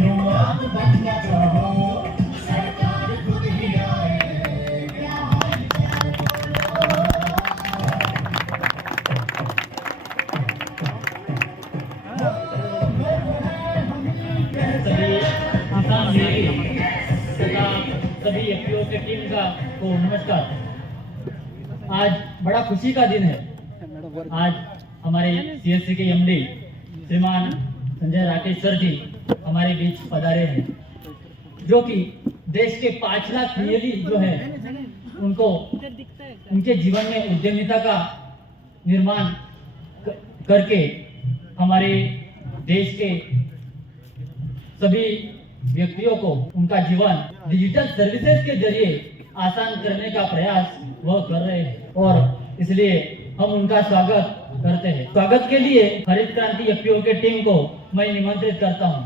क्यों आप बनना चाहो, सरकार खुद ही आए, क्या हाल चाल बोलो। सभी किसान मेरी तथा सभी एफपीओ के टीम को नमस्कार। आज बड़ा खुशी का दिन है। आज हमारे सीएससी के एमडी श्रीमान संजय राकेश सर जी हमारे बीच पधारे हैं, जो कि देश के 5 लाख पीएलई जो है उनको उनके जीवन में उद्यमिता का निर्माण करके हमारे देश के सभी व्यक्तियों को उनका जीवन डिजिटल सर्विसेज के जरिए आसान करने का प्रयास वह कर रहे हैं और इसलिए हम उनका स्वागत करते हैं। स्वागत के लिए हरित क्रांति एफपीओ के टीम को मैं निमंत्रित करता हूं।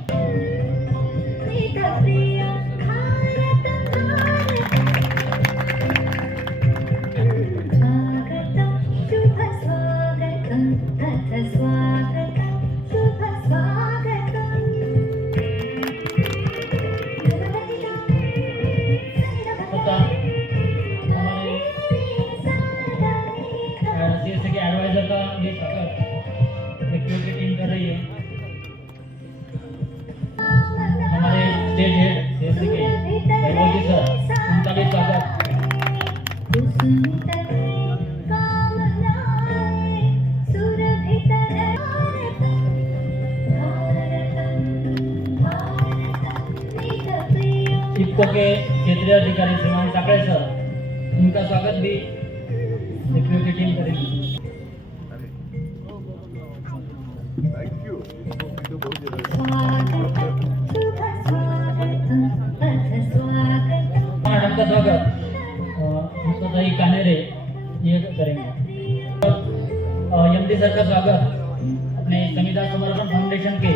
सीएससी के एडवाइजर का भी स्वागत एफपीओ की टीम कर रही है। हमारे स्टेट हेड सीएससी के वैभव जी सर, उनका भी स्वागत। इफ्को के क्षेत्रीय अधिकारी श्रीमान साकळे सर, उनका स्वागत भी एफपीओ की टीम करेगी। Thank you. मैडम का स्वागत मुस्तफाई कानेरे ये करेंगे। एमडी सर का स्वागत अपने संविधान समर्पण फाउंडेशन के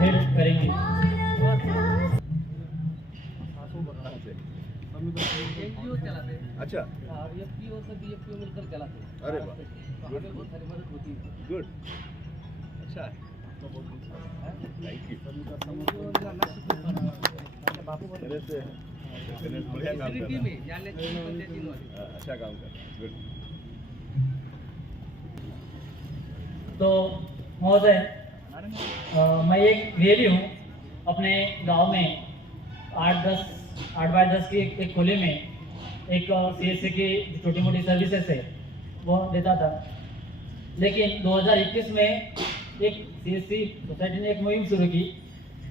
हेड करेंगे। अच्छा, एफपीओ से बीएफपीओ मिलकर चलाते हैं। अरे वाह, हमें बहुत सारी मदद होती है। गुड, अच्छा है, थैंक यू। मेरे से बढ़िया काम कर रहा है। अच्छा काम कर रहा है, गुड। तो महोदय, मैं एक रियली हूँ अपने गांव में 8 बाय 10 की एक खोले में एक सीएससी की छोटी मोटी सर्विसेज है वो देता था। लेकिन 2021 में एक सीएससी सोसाइटी ने एक मुहिम शुरू की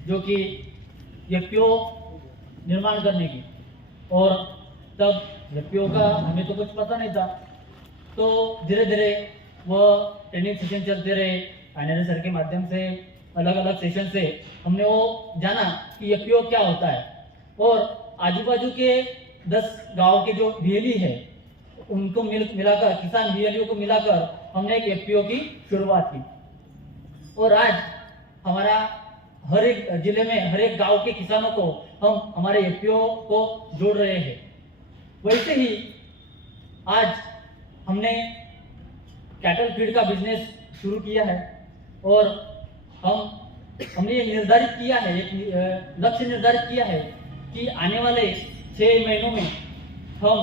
जो कि एफपीओ निर्माण करने की, और तब एफपीओ का हमें तो कुछ पता नहीं था। तो धीरे धीरे वो ट्रेनिंग सेशन चलते रहे, फाइनल सर के माध्यम से अलग अलग सेशन से हमने वो जाना कि एफपीओ क्या होता है, और आजू बाजू के 10 गांव के जो बीएलई है उनको मिलाकर, किसान बीएलई को मिलाकर हमने एक एफपीओ की शुरुआत की। और आज हमारा हर एक जिले में हर एक गांव के किसानों को हम हमारे एफपीओ को जोड़ रहे हैं। वैसे ही आज हमने कैटल फीड का बिजनेस शुरू किया है और हमने ये निर्धारित किया है, एक लक्ष्य निर्धारित किया है कि आने वाले 6 महीनों में हम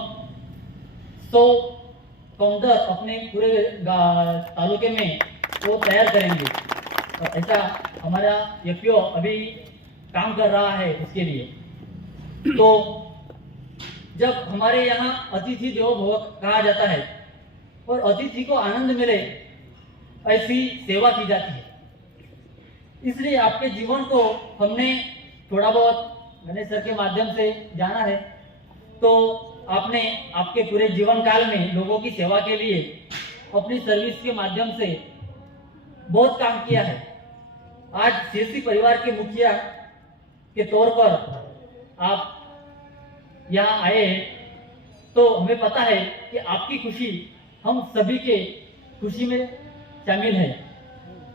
100 काउंटर अपने पूरे तालुके में वो तैयार करेंगे। और ऐसा हमारा एफपीओ अभी काम कर रहा है उसके लिए। तो जब हमारे यहाँ अतिथि देवो भव कहा जाता है और अतिथि को आनंद मिले ऐसी सेवा की जाती है। इसलिए आपके जीवन को हमने थोड़ा बहुत गणेश सर के माध्यम से जाना है। तो आपने आपके पूरे जीवन काल में लोगों की सेवा के लिए अपनी सर्विस के माध्यम से बहुत काम किया है। आज सीएससी परिवार के मुखिया के तौर पर आप यहाँ आए हैं, तो हमें पता है कि आपकी खुशी हम सभी के खुशी में शामिल है।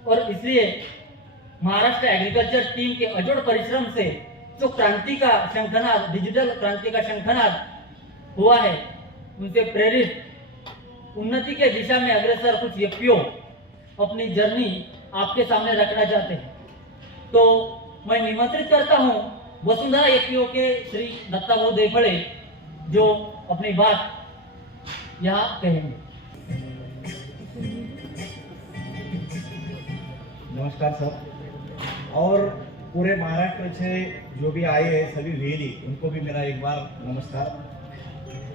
और इसलिए महाराष्ट्र एग्रीकल्चर टीम के अजोड़ परिश्रम से जो क्रांति का शंखनाद, डिजिटल क्रांति का शंखनाद हुआ है, उनसे प्रेरित उन्नति के दिशा में अग्रसर कुछ एफपीओ अपनी जर्नी आपके सामने रखना चाहते हैं। तो मैं निमंत्रित करता हूं वसुंधरा एफपीओ के श्री दत्ताभाऊ देफड़े, जो अपनी बात यहाँ कहेंगे। नमस्कार सर, और पूरे महाराष्ट्र से जो भी आए हैं सभी वेली, उनको भी मेरा एक बार नमस्कार।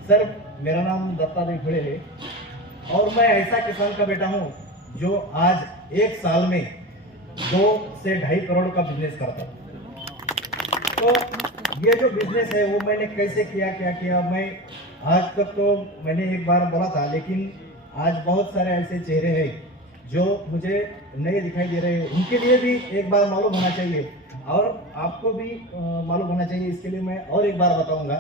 सर, मेरा नाम दत्ता देफड़े है और मैं ऐसा किसान का बेटा हूँ जो आज एक साल में 2 से 2.5 करोड़ का बिजनेस करता हूँ। तो ये जो बिजनेस है वो मैंने कैसे किया, मैं आज तक तो मैंने एक बार बोला था, लेकिन आज बहुत सारे ऐसे चेहरे हैं जो मुझे नए दिखाई दे रहे हैं, उनके लिए भी एक बार मालूम होना चाहिए और आपको भी मालूम होना चाहिए। इसके लिए मैं और एक बार बताऊंगा।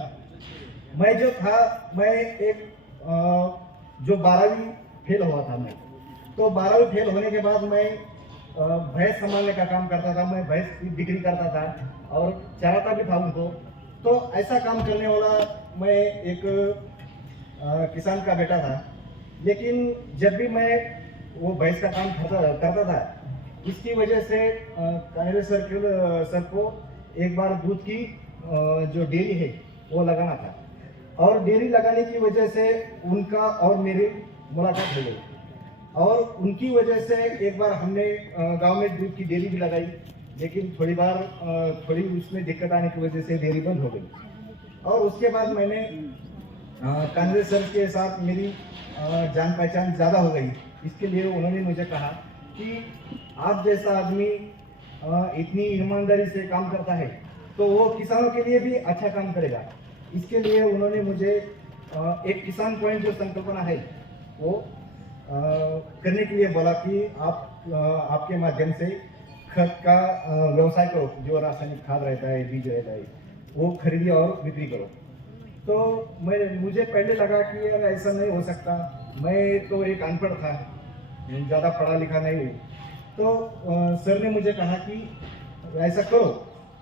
मैं जो था, मैं एक जो 12वीं फेल हुआ था मैं, तो 12वीं फेल होने के बाद मैं भैंस संभालने का काम करता था। मैं भैंस की बिक्री करता था और चराता भी था उनको। तो ऐसा काम करने वाला मैं एक किसान का बेटा था। लेकिन जब भी मैं वो भैंस का काम करता था, इसकी वजह से कांग्रेस सर को एक बार दूध की जो डेयरी है वो लगाना था, और डेयरी लगाने की वजह से उनका और मेरी मुलाकात हो गई, और उनकी वजह से एक बार हमने गांव में दूध की डेयरी भी लगाई, लेकिन थोड़ी उसमें दिक्कत आने की वजह से डेयरी बंद हो गई। और उसके बाद मैंने कांग्रेस सर के साथ मेरी जान पहचान ज़्यादा हो गई। इसके लिए उन्होंने मुझे कहा कि आप जैसा आदमी इतनी ईमानदारी से काम करता है तो वो किसानों के लिए भी अच्छा काम करेगा। इसके लिए उन्होंने मुझे एक किसान पॉइंट जो संकल्पना है वो करने के लिए बोला कि आपके माध्यम से खाद का व्यवसाय करो, जो रासायनिक खाद रहता है, बीज रहता है, वो खरीदी और बिक्री करो। तो मुझे पहले लगा कि यार ऐसा नहीं हो सकता, मैं तो एक अनपढ़ था, ज़्यादा पढ़ा लिखा नहीं। तो सर ने मुझे कहा कि ऐसा करो।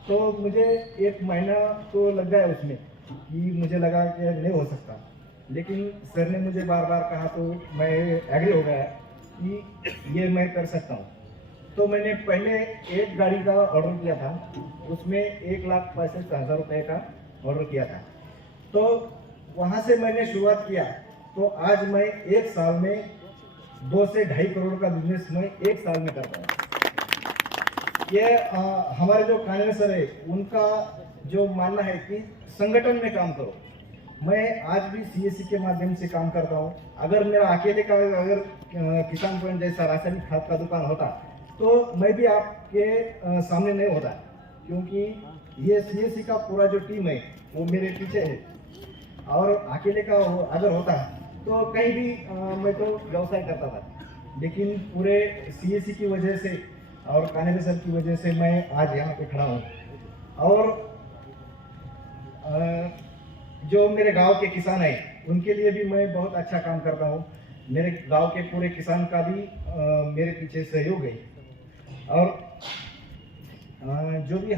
तो मुझे 1 महीना तो लग गया उसमें, कि मुझे लगा कि नहीं हो सकता, लेकिन सर ने मुझे बार बार कहा तो मैं एग्री हो गया कि ये मैं कर सकता हूँ। तो मैंने पहले एक गाड़ी का ऑर्डर किया था, उसमें 1,65,000 रुपये का ऑर्डर किया था। तो वहाँ से मैंने शुरुआत किया। तो आज मैं एक साल में 2 से 2.5 करोड़ का बिजनेस मैं एक साल में करता हूँ। ये हमारे जो कांग्रेस सर है, उनका जो मानना है कि संगठन में काम करो। मैं आज भी CSC के माध्यम से काम करता हूँ। अगर मेरा अकेले का किसान पॉइंट जैसा रासायनिक खाद का दुकान होता तो मैं भी आपके सामने नहीं होता, क्योंकि ये CSC का पूरा जो टीम है वो मेरे पीछे है। और अकेले का अगर होता तो कहीं भी मैं तो व्यवसाय करता था, लेकिन पूरे CSC की वजह से और कांग्रेस सर की वजह से मैं आज यहाँ पे खड़ा हूँ। और जो मेरे गांव के किसान हैं उनके लिए भी मैं बहुत अच्छा काम करता हूँ। मेरे गांव के पूरे किसान का भी मेरे पीछे सहयोग है। और जो भी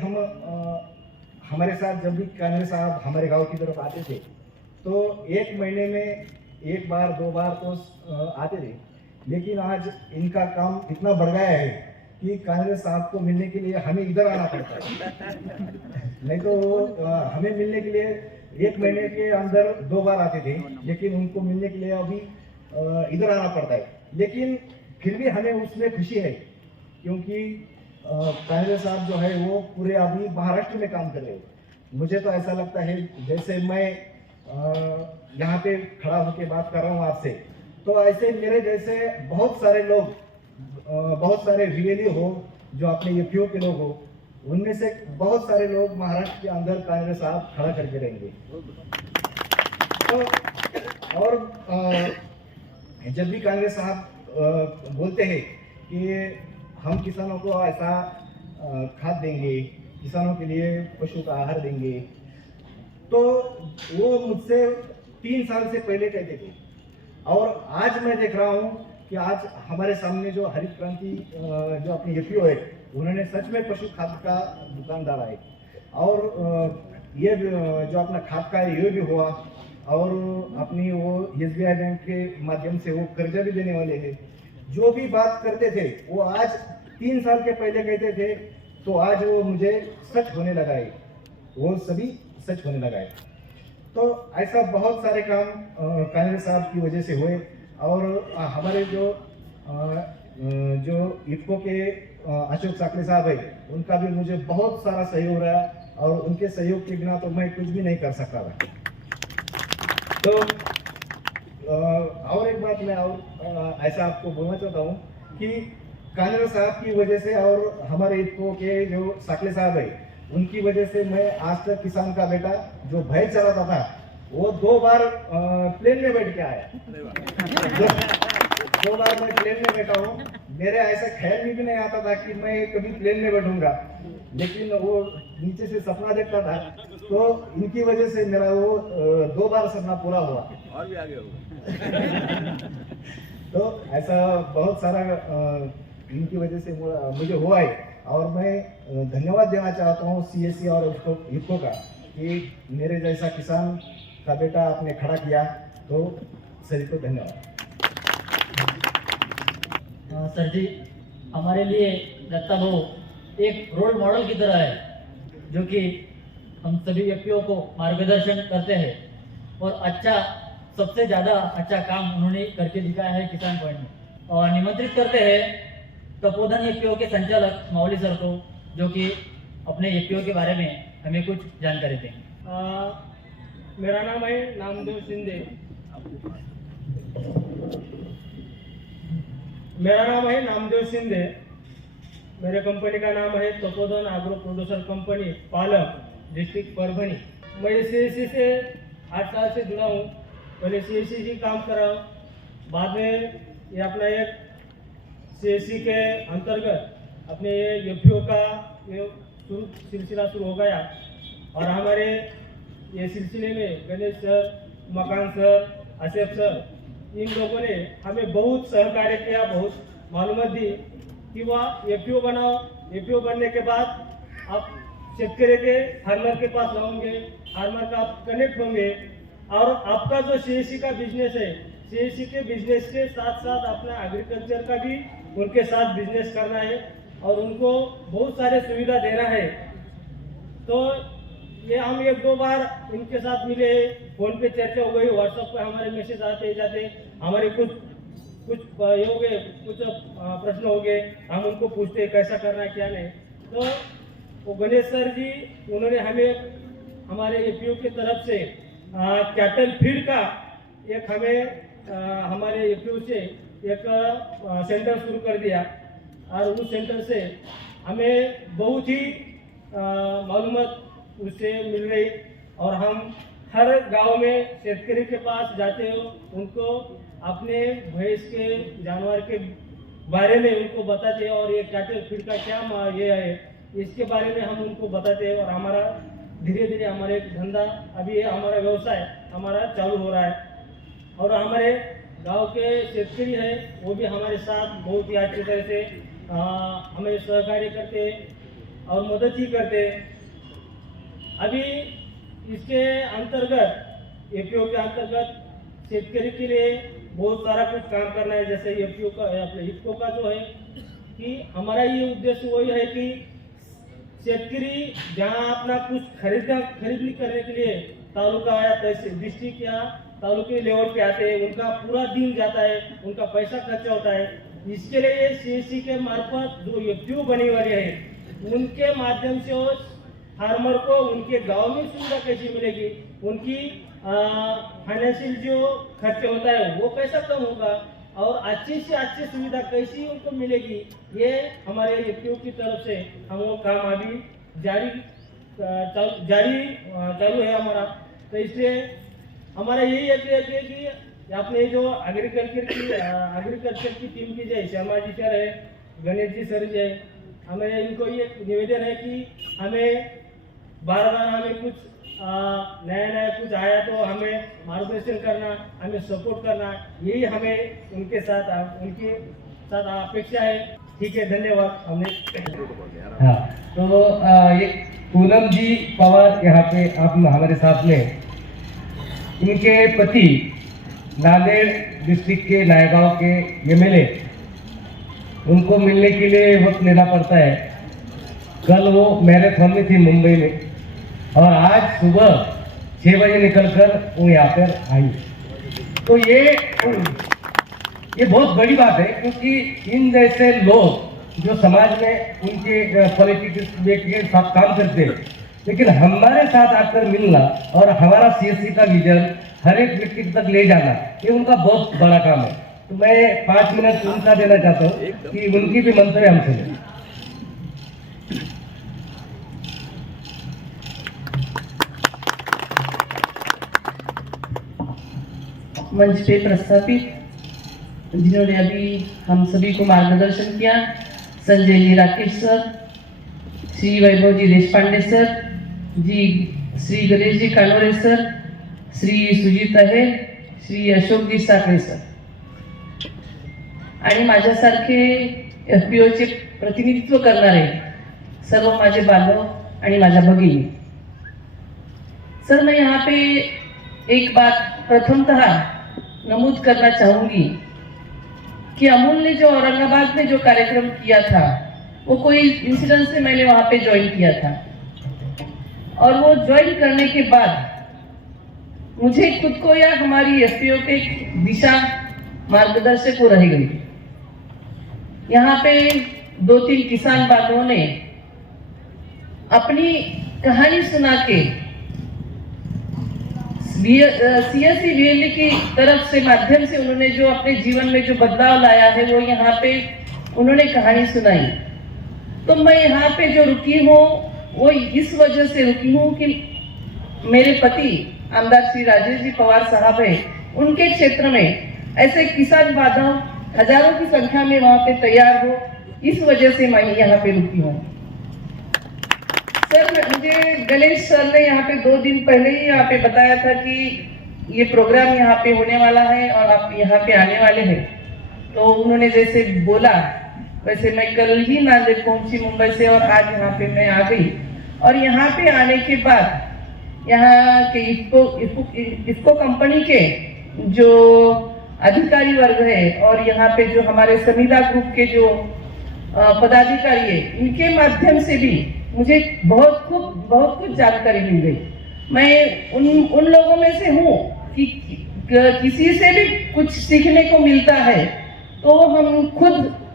हमारे साथ जब भी कांग्रेस साहब हमारे गांव की तरफ आते थे तो 1 महीने में 1 बार 2 बार तो आते थे, लेकिन आज इनका काम इतना बढ़ गया है कि कांग्रेस साहब को मिलने के लिए हमें इधर आना पड़ता है। नहीं तो हमें मिलने के लिए 1 महीने के अंदर 2 बार आते थे, लेकिन उनको मिलने के लिए अभी इधर आना पड़ता है। लेकिन फिर भी हमें उसमें खुशी है, क्योंकि कांग्रेस साहब जो है वो पूरे अभी महाराष्ट्र में काम कर रहे हैं। मुझे तो ऐसा लगता है जैसे मैं यहाँ पे खड़ा होकर बात कर रहा हूँ आपसे, तो ऐसे मेरे जैसे बहुत सारे लोग, बहुत सारे VLE हो जो अपने FPO के लोग हो, उनमें से बहुत सारे लोग महाराष्ट्र के अंदर कांग्रेस साहब खड़ा करके रहेंगे। तो और जब भी कांग्रेस साहब बोलते हैं कि हम किसानों को ऐसा खाद देंगे, किसानों के लिए पशु का आहार देंगे, तो वो मुझसे 3 साल से पहले कहते थे। और आज मैं देख रहा हूँ कि आज हमारे सामने जो हरित क्रांति जो अपनी FPO है, उन्होंने सच में पशु खाद का दुकान डाला है। और ये जो अपना खाद का ये भी हुआ, और अपनी वो SBI बैंक के माध्यम से वो कर्जा भी देने वाले हैं। जो भी बात करते थे वो आज 3 साल के पहले कहते थे तो आज वो मुझे सच होने लगा है, वो सभी सच होने लगा है। तो ऐसा बहुत सारे काम कानड़े साहब की वजह से हुए और हमारे जो इफ्को के अशोक साकले साहब है, उनका भी मुझे बहुत सारा सहयोग रहा और उनके सहयोग के बिना तो मैं कुछ भी नहीं कर सकता था। तो और एक बात मैं और ऐसा आपको बोलना चाहता हूँ कि कानड़े साहब की वजह से और हमारे इफ्को के जो साकले साहब है, उनकी वजह से मैं आज तक किसान का बेटा जो भय चलाता था वो 2 बार प्लेन में बैठ के आया। 2 बार मैं प्लेन में बैठा हूँ। मेरे ऐसा ख्याल में भी नहीं आता था कि मैं कभी प्लेन में बैठूंगा, लेकिन वो नीचे से सपना देखता था, तो इनकी वजह से मेरा वो 2 बार सपना पूरा हुआ और भी आगे होगा। तो ऐसा बहुत सारा इनकी वजह से मुझे हुआ है और मैं धन्यवाद देना चाहता हूँ CSC और इफ्को का कि मेरे जैसा किसान का बेटा आपने खड़ा किया, तो सभी को धन्यवाद। सर जी, हमारे लिए दत्ता भाऊ एक रोल मॉडल की तरह है, जो कि हम सभी व्यक्तियों को मार्गदर्शन करते हैं और सबसे ज़्यादा अच्छा काम उन्होंने करके दिखाया है किसान पॉइंट में। और निमंत्रित करते हैं तपोधन एपीओ के संचालक माउली सर को, जो कि अपने एपीओ के बारे में हमें कुछ जानकारी देंगे। मेरा नाम है नामदेव शिंदे। मेरा नाम है नामदेव शिंदे। मेरे कंपनी का नाम है Tapodhan agro producer company, Palam, district Parbhani. मैं CSC से 8 साल से जुड़ा हूँ। पहले CSC ही काम करा, बाद में ये अपना एक CSC के अंतर्गत अपने ये FPO का ये सिलसिला शुरू हो गया और हमारे ये सिलसिले में गणेश सर, मकान सर, आसिफ सर, इन लोगों ने हमें बहुत सहकार्य किया, बहुत मालूमात दी कि वह FPO बनाओ। FPO बनने के बाद आप शेतकरी के फार्मर के पास जाओगे, फार्मर का आप कनेक्ट होंगे और आपका जो CSC का बिजनेस है, CSC के बिजनेस के साथ साथ अपना एग्रीकल्चर का भी उनके साथ बिजनेस करना है और उनको बहुत सारे सुविधा देना है। तो ये हम 1-2 बार इनके साथ मिले, फोन पे चर्चा हो गई, व्हाट्सएप पे हमारे मैसेज आते जाते, हमारे कुछ ये हो गए, कुछ प्रश्न हो गए, हम उनको पूछते कैसा करना है क्या नहीं। तो वो गणेश सर जी उन्होंने हमें हमारे एपीओ की तरफ से कैटल फीड का एक हमें हमारे एपीओ से एक सेंटर शुरू कर दिया और उस सेंटर से हमें बहुत ही मालूमात उससे मिल रही और हम हर गांव में शेतकरी के पास जाते हो, उनको अपने भैंस के जानवर के बारे में उनको बताते हैं और ये कैटल फीड का क्या ये है इसके बारे में हम उनको बताते हैं और हमारा धीरे धीरे हमारे धंधा अभी हमारा व्यवसाय हमारा चालू हो रहा है और हमारे गांव के शेतकरी है वो भी हमारे साथ बहुत ही अच्छी तरह से हमें सहकार्य करते और मदद ही करते। अभी इसके अंतर्गत एपीओ के अंतर्गत शेतकरी के लिए बहुत सारा कुछ काम करना है। जैसे एपीओ का अपने इफ्को का जो है कि हमारा ये उद्देश्य वही है कि शेतकरी जहाँ अपना कुछ खरीदनी करने के लिए तालुका या तहसील डिस्ट्रिक्ट या तालुके लेवल पे आते हैं, उनका पूरा दिन जाता है, उनका पैसा खर्चा होता है। इसके लिए CSC के मार्फत जो एपीओ बने वाले हैं उनके माध्यम से फार्मर को उनके गांव में सुविधा कैसी मिलेगी, उनकी फाइनेंशियल जो खर्च होता है वो कैसा कम होगा और अच्छी से अच्छी सुविधा कैसी उनको मिलेगी, ये हमारे एपीओ की तरफ से हम वो काम अभी चालू है हमारा। तो इसलिए हमारा यही है कि अपने जो एग्रीकल्चर की टीम की जय शर्मा जी सर है, गणेश जी सर जी है, हमें इनको ये निवेदन है कि हमें बार बार हमें कुछ नया कुछ आया तो हमें मार्गदर्शन करना, हमें सपोर्ट करना, यही हमें उनके साथ अपेक्षा है। ठीक है, धन्यवाद। हमने हाँ, तो ये पूनम जी पवार यहाँ पे आप हमारे साथ में, इनके पति नांदेड़ डिस्ट्रिक्ट के नायगांव के MLA, उनको मिलने के लिए वक्त लेना पड़ता है कल वो मैराथन में थी मुंबई में, और आज सुबह 6 बजे निकलकर वो यहाँ पर आई। तो ये बहुत बड़ी बात है, क्योंकि इन जैसे लोग जो समाज में उनके पॉलिटिक्स के साथ काम करते हैं, लेकिन हमारे साथ आकर मिलना और हमारा CSC का विजन हर एक व्यक्ति तक ले जाना, ये उनका बहुत बड़ा काम है। तो मैं 5 मिनट उनका देना चाहता हूँ कि उनकी भी मंतव्य हम सुने। मंच पे प्रस्थापित जिन्होंने अभी हम सभी को मार्गदर्शन किया, संजय जी राकेश सर, श्री वैभव जी देशपांडे सर जी, श्री गणेश जी कानोरे सर, श्री सुजीत आहे, श्री अशोक जी साखरे सर, आणि माझ्यासारखे FPOचे प्रतिनिधित्व करणारे सर्व माझे बांधव आणि माझ्या भगिनी। सर, मैं यहाँ पे एक बात प्रथमतः नमूद करना चाहूंगी कि अमूल ने जो औरंगाबाद में जो कार्यक्रम किया था, वो कोई इंसिडेंट से मैंने वहाँ पे ज्वाइन किया था, और वो ज्वाइन करने के बाद मुझे खुद को या हमारी FPO के दिशा मार्गदर्शक को रह गई। यहाँ पे 2-3 किसान बांधवों ने अपनी कहानी सुना के CSC VLE की तरफ से माध्यम से उन्होंने जो अपने जीवन में जो बदलाव लाया है, वो यहाँ पे उन्होंने कहानी सुनाई। तो मैं यहाँ पे जो रुकी हूँ वो इस वजह से रुकी हूँ कि मेरे पति आमदार श्री राजेश जी पवार साहब है, उनके क्षेत्र में ऐसे किसान बांधव हजारों की संख्या में वहाँ पे तैयार हो, इस वजह से मैं यहाँ पे रुकी हूँ। सर, मुझे गणेश सर ने यहाँ पे 2 दिन पहले ही यहाँ पे बताया था कि ये प्रोग्राम यहाँ पे होने वाला है और आप यहाँ पे आने वाले हैं। तो उन्होंने जैसे बोला वैसे मैं कल ही नांदेड़ पहुंची मुंबई से, और आज यहाँ पे मैं आ गई। और यहाँ पे आने के बाद यहाँ के इफ्को कंपनी के जो अधिकारी वर्ग है और यहाँ पे जो हमारे समीरा ग्रुप के जो पदाधिकारी है, इनके माध्यम से भी मुझे बहुत कुछ जानकारी मिल गई। मैं उन लोगों में से हूँ कि किसी से भी कुछ सीखने को मिलता है तो हम खुद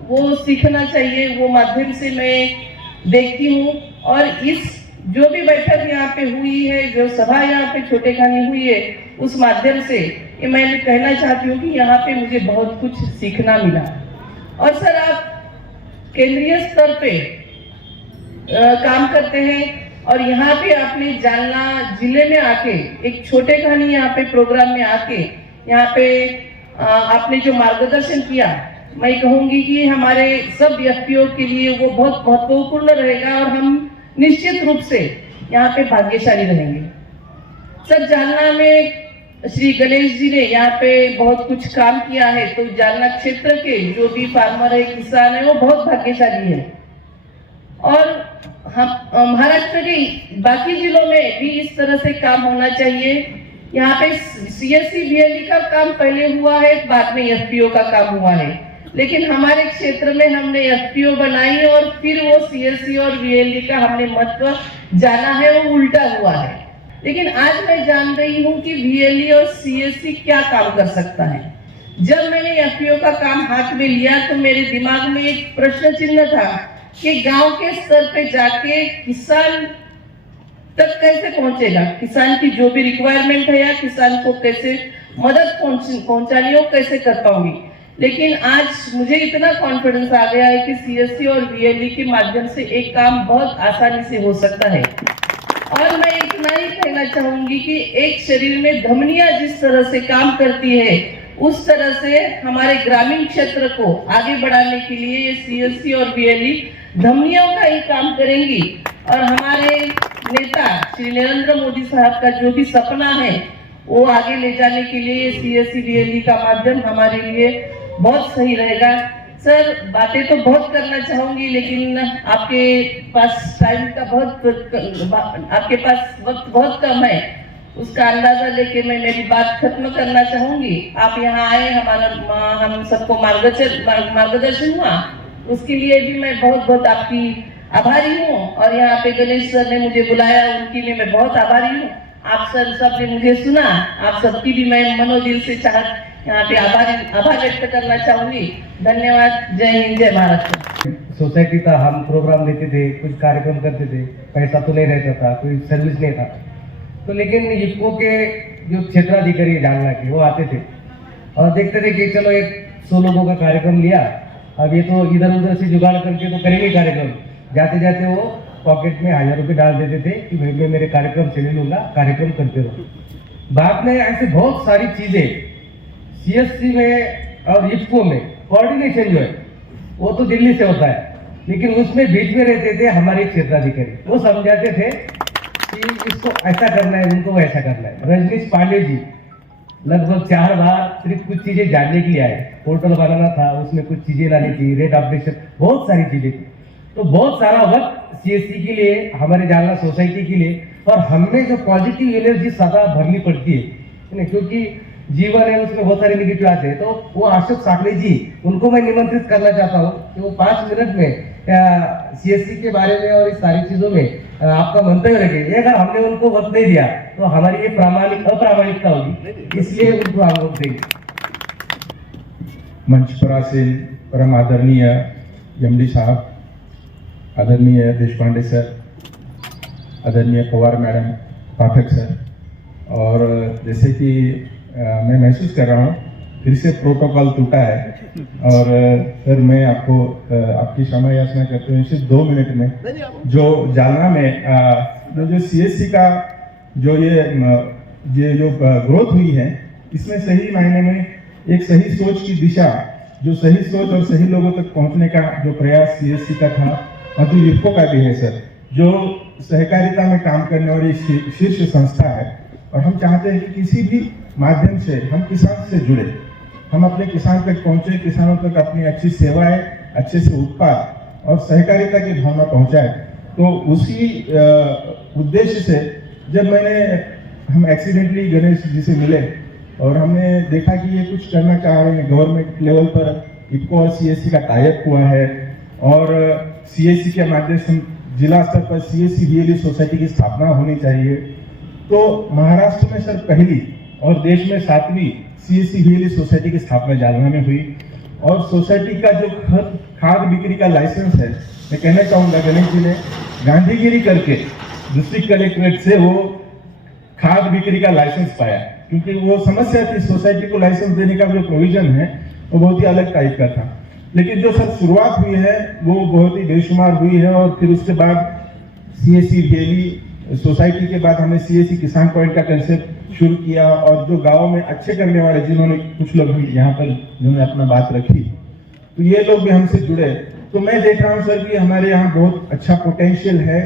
वो सीखना चाहिए, वो माध्यम से मैं देखती हूँ। और इस जो भी बैठक यहाँ पे हुई है, जो सभा यहाँ पे छोटे खानी हुई है, उस माध्यम से ये मैं कहना चाहती हूँ कि यहाँ पे मुझे बहुत कुछ सीखना मिला। और सर, आप केंद्रीय स्तर पे काम करते हैं और यहाँ पे आपने जालना जिले में आके एक छोटे खानी यहाँ पे प्रोग्राम में आके यहाँ पे आपने जो मार्गदर्शन किया, मैं कहूँगी कि हमारे सब FPO के लिए वो बहुत महत्वपूर्ण रहेगा और हम निश्चित रूप से यहाँ पे भाग्यशाली रहेंगे। सर, जालना में श्री गणेश जी ने यहाँ पे बहुत कुछ काम किया है, तो जालना क्षेत्र के जो भी फार्मर है, किसान है, वो बहुत भाग्यशाली है। और हम महाराष्ट्र के बाकी जिलों में भी इस तरह से काम होना चाहिए। यहाँ पे CSC VLE का काम पहले हुआ है, बाद में FPO का काम हुआ है, लेकिन हमारे क्षेत्र में हमने FPO बनाई और फिर वो CSC और VLE का हमने महत्व जाना है, वो उल्टा हुआ है। लेकिन आज मैं जान रही हूँ कि VLE और CSC क्या काम कर सकता है। जब मैंने FPO का काम हाथ में लिया तो मेरे दिमाग में एक प्रश्न चिन्ह था कि गांव के स्तर पे जाके किसान तक कैसे पहुंचेगा, किसान की जो भी रिक्वायरमेंट है या किसान को कैसे मदद पहुंचानी हो, कैसे कर पाऊंगी। लेकिन आज मुझे इतना कॉन्फिडेंस आ गया है कि CSC और VLE के माध्यम से एक काम बहुत आसानी से हो सकता है। और मैं इतना ही कहना चाहूंगी कि एक शरीर में धमनियां जिस तरह से काम करती है, उस तरह से हमारे ग्रामीण क्षेत्र को आगे बढ़ाने के लिए ये CSC और VLE धमनियों का ही काम करेंगी। और हमारे नेता श्री नरेंद्र मोदी साहब का जो भी सपना है वो आगे ले जाने के लिए CSC VLE का माध्यम हमारे लिए बहुत सही रहेगा। सर, बातें तो बहुत करना चाहूंगी, लेकिन आपके पास टाइम का आपके पास वक्त बहुत कम है, उसका अंदाजा लेके मैं मेरी बात खत्म करना चाहूंगी। आप यहाँ आए, हम सबको मार्गदर्शन हुआ, उसके लिए भी मैं बहुत आपकी आभारी हूँ। और यहाँ पे गणेश सर ने मुझे बुलाया, उनकी भी मैं बहुत आभारी हूँ। आप सब ने मुझे सुना, आप सबकी भी मैं मनोदिल से यहाँ पे आभार व्यक्त करना चाहूंगी। धन्यवाद। जय हिंद, जय महाराष्ट्र। सोसाइटी था, हम प्रोग्राम लेते थे, कुछ कार्यक्रम करते थे, पैसा तो नहीं रहता था, कोई सर्विस नहीं था, तो लेकिन इफ्को के जो क्षेत्राधिकारी जालना के वो आते थे और देखते थे कि चलो एक 100 लोगों का कार्यक्रम लिया, अब ये तो इधर उधर से जुगाड़ करके तो करेंगे कार्यक्रम। जाते जाते वो पॉकेट में 1000 रुपये डाल देते थे कि भाई मैं मेरे कार्यक्रम से ले लूंगा, कार्यक्रम करते रहो। बाद में ऐसे बहुत सारी चीजें सीएससी में और इफ्को में कोऑर्डिनेशन जो है वो तो दिल्ली से होता है, लेकिन उसमें बीच में रहते थे हमारे क्षेत्राधिकारी, वो समझाते थे कि इसको ऐसा करना है, उनको वैसा करना है। रजनीश पांडे जी लगभग 4 बार सिर्फ कुछ चीजें जानने के लिए आए, पोर्टल बनाना था, उसमें कुछ चीजें लानी थी, रेट अपडेशन, बहुत सारी चीजें थी। तो बहुत सारा वक्त सीएससी के लिए, हमारे जालना सोसाइटी के लिए, और हमें जो पॉजिटिव एनर्जी सदा भरनी पड़ती है, क्योंकि जीवन है उसमें बहुत सारे निगेटिव आते हैं। तो वो अशोक साकले जी, उनको मैं निमंत्रित करना चाहता हूँ कि वो 5 मिनट में सीएससी के बारे में और इस सारी चीजों में आपका मंतव्य रखे। अगर हमने उनको वक्त दे दिया तो हमारी ये अप्रामाणिकता होगी, इसलिए उनको हम वक्त देंगे। मंच पर आसीन परम आदरणीय एमडी साहब, आदरणीय देशपांडे सर, आदरणीय पवार मैडम, पाठक सर, और जैसे कि मैं महसूस कर रहा हूँ फिर से प्रोटोकॉल टूटा है, और सर मैं आपको आपकी क्षमा याचना करते हुए सिर्फ 2 मिनट में जो जालना में जो सीएससी का जो ये जो ग्रोथ हुई है, इसमें सही मायने में एक सही सोच की दिशा, जो सही सोच और सही लोगों तक पहुंचने का जो प्रयास सीएससी का था और जो इफ्को का भी है सर, जो सहकारिता में काम करने वाली शीर्ष संस्था है, और हम चाहते हैं कि किसी भी माध्यम से हम किसान से जुड़े, हम अपने किसान तक पहुंचे, किसानों तक अपनी अच्छी सेवाएं, अच्छे से उत्पाद और सहकारिता की भावना पहुंचाए। तो उसी उद्देश्य से जब हम एक्सीडेंटली गणेश जी से मिले और हमने देखा कि ये कुछ करना चाह रहे हैं, गवर्नमेंट लेवल पर इफ्को और सीएससी का टाइप हुआ है, और सीएससी के माध्यम से जिला स्तर पर सीएससी वीएलई सोसाइटी की स्थापना होनी चाहिए। तो महाराष्ट्र में सर पहली और देश में 7वीं सीएससी वीएलई सोसाइटी की स्थापना जालना में हुई, और सोसाइटी का जो खाद बिक्री का लाइसेंस है, मैं कहना चाहूँगा गणेश जी ने गांधीगिरी करके डिस्ट्रिक्ट कलेक्ट्रेट से वो खाद बिक्री का लाइसेंस पाया, क्योंकि वो समस्या थी सोसाइटी को लाइसेंस देने का जो प्रोविजन है वो बहुत ही अलग टाइप का था। लेकिन जो सर शुरुआत हुई है वो बहुत ही बेशुमार हुई है, और फिर उसके बाद सीएससी वीएलई सोसाइटी के बाद हमने सीएससी किसान पॉइंट का कंसेप्ट शुरू किया, और जो गाँव में अच्छे करने वाले जिन्होंने कुछ लोग यहाँ पर जिन्होंने अपना बात रखी, तो ये लोग भी हमसे जुड़े। तो मैं देख रहा हूँ सर कि हमारे यहाँ बहुत अच्छा पोटेंशियल है।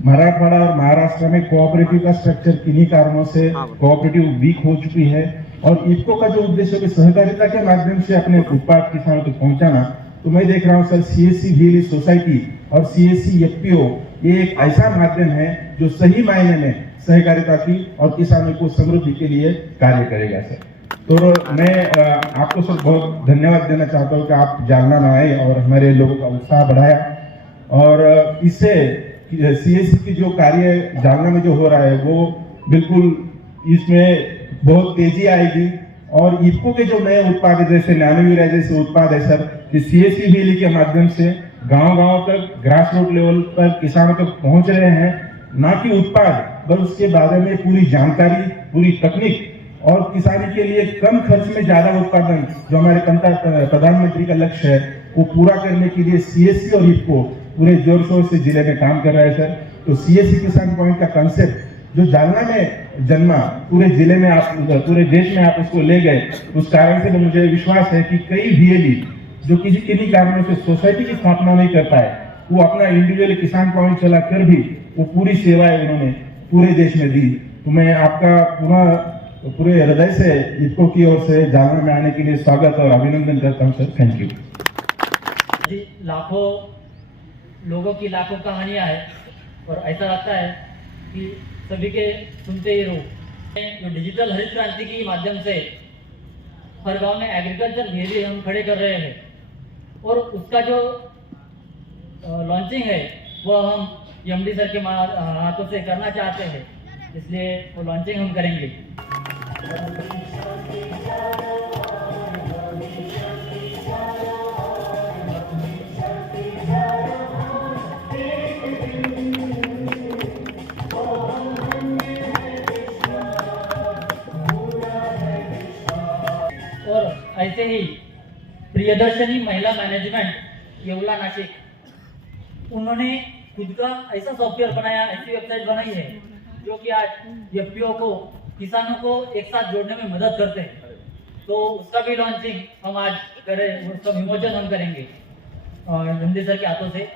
मराठवाड़ा और महाराष्ट्र में कोऑपरेटिव का स्ट्रक्चर किन्हीं कारणों से कोऑपरेटिव वीक हो चुकी है, और इफ्को का जो उद्देश्य है सहकारिता के माध्यम से अपने उत्पाद किसानों तक पहुंचाना, तो मैं देख रहा हूँ सर सीएससी वीएलई सोसाइटी और सीएससी एफपीओ ये एक ऐसा माध्यम है जो सही मायने में सहकारिता की और किसानों को समृद्धि के लिए कार्य करेगा सर। तो मैं आपको सर बहुत धन्यवाद देना चाहता हूँ कि आप जालना में आए और हमारे लोगों का उत्साह बढ़ाया, और इससे सीएससी की जो कार्य जालना में जो हो रहा है वो बिल्कुल इसमें बहुत तेजी आएगी, और इफ्को के जो नए उत्पाद है जैसे नैनो यूरिया जैसे उत्पाद है सर, सीएससी वीएलई के माध्यम से गांव-गांव तक ग्रास रूट लेवल पर किसानों तक पहुंच रहे हैं, ना कि उत्पाद बल्कि उसके बारे में पूरी जानकारी, पूरी तकनीक, और किसानी के लिए कम खर्च में ज्यादा उत्पादन जो हमारे प्रधानमंत्री का लक्ष्य है वो पूरा करने के लिए सीएससी और इफ्को पूरे जोर शोर से जिले में काम कर रहा है सर। तो सीएससी किसान पॉइंट का कंसेप्ट जो जालना में जन्मा, पूरे जिले में आप, पूरे देश में आप उसको ले गए, उस कारण से मुझे विश्वास है कि कई वीएलई जो किन्हीं कारणों से सोसाइटी की स्थापना नहीं कर पाए, वो अपना इंडिविजुअल किसान पॉइंट चला कर भी वो पूरी सेवाएं उन्होंने पूरे देश में दी। तो मैं आपका पूरे हृदय से इफ्को की ओर से जालना में आने के लिए स्वागत और अभिनंदन करता हूँ सर। थैंक यू जी। लाखों लोगों की लाखों कहानियां हैं, और ऐसा लगता है कि सभी के सुनते ही रहो। जो डिजिटल हरित क्रांति के माध्यम से हर गांव में एग्रीकल्चर वीएलई हम खड़े कर रहे हैं, और उसका जो लॉन्चिंग है वो हम एमडी सर के हाथों से करना चाहते हैं, इसलिए वो लॉन्चिंग हम करेंगे। और ऐसे ही प्रियदर्शनी महिला मैनेजमेंट येवला नासिक, उन्होंने खुद का ऐसा सॉफ्टवेयर बनाया, ऐसी वेबसाइट बनाई है जो कि आज एफपीओ को, किसानों को एक साथ जोड़ने में मदद करते हैं। तो उसका भी लॉन्चिंग हम आज करें, उसका विमोचन हम करेंगे और हिंदी सर के हाथों से।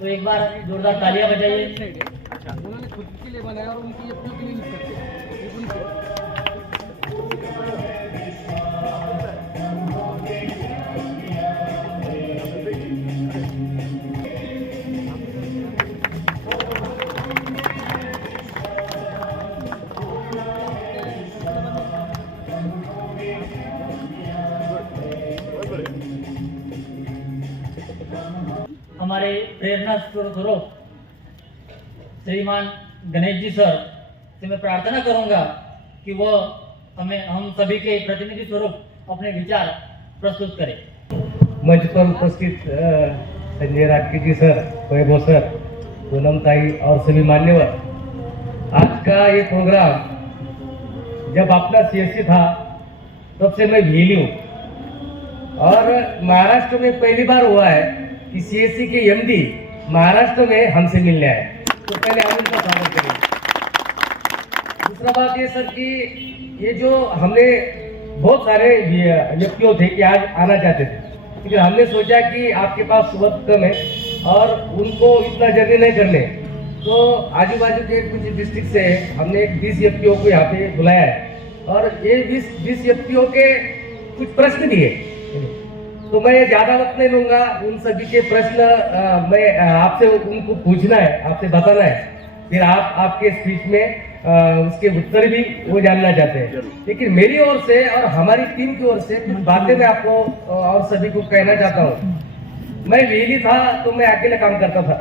तो एक बार जोरदार तालियां बजाइए। उन्होंने खुद के लिए बनाया और उनकी एफपीओ के लिए यूज करते हैं। ये उनसे हमारे प्रेरणा स्वरूप श्रीमान गणेश जी सर से मैं प्रार्थना करूंगा कि वो हम सभी के प्रतिनिधि स्वरूप अपने विचार प्रस्तुत करें। मंच पर उपस्थित संजय राटके जी सर, वैभव सर, पूनम ताई और सभी मान्यवर, आज का ये प्रोग्राम जब अपना सीएससी था तब से मैं भेली हूँ और महाराष्ट्र में पहली बार हुआ है कि सीएससी के एमडी महाराष्ट्र में हमसे मिलने आए, तो पहले हम उनका स्वागत करेंगे। दूसरा बात ये सर कि ये जो हमने बहुत सारे व्यक्तियों थे कि आज आना चाहते थे, लेकिन हमने सोचा कि आपके पास वक्त कम है और उनको इतना जर्नी नहीं करने, तो आजू बाजू के कुछ डिस्ट्रिक्ट से हमने 20 व्यक्तियों को यहाँ पे बुलाया है और ये 20 व्यक्तियों के कुछ प्रश्न दिए। तो मैं ज़्यादा वक्त नहीं लूँगा, उन सभी के प्रश्न मैं आपसे उनको पूछना है, आपसे बताना है, फिर आप आपके स्पीच में उसके उत्तर भी वो जानना चाहते हैं। लेकिन मेरी ओर से और हमारी टीम की ओर से कुछ बातें मैं आपको और सभी को कहना चाहता हूँ। मैं वेली था तो मैं अकेले काम करता था,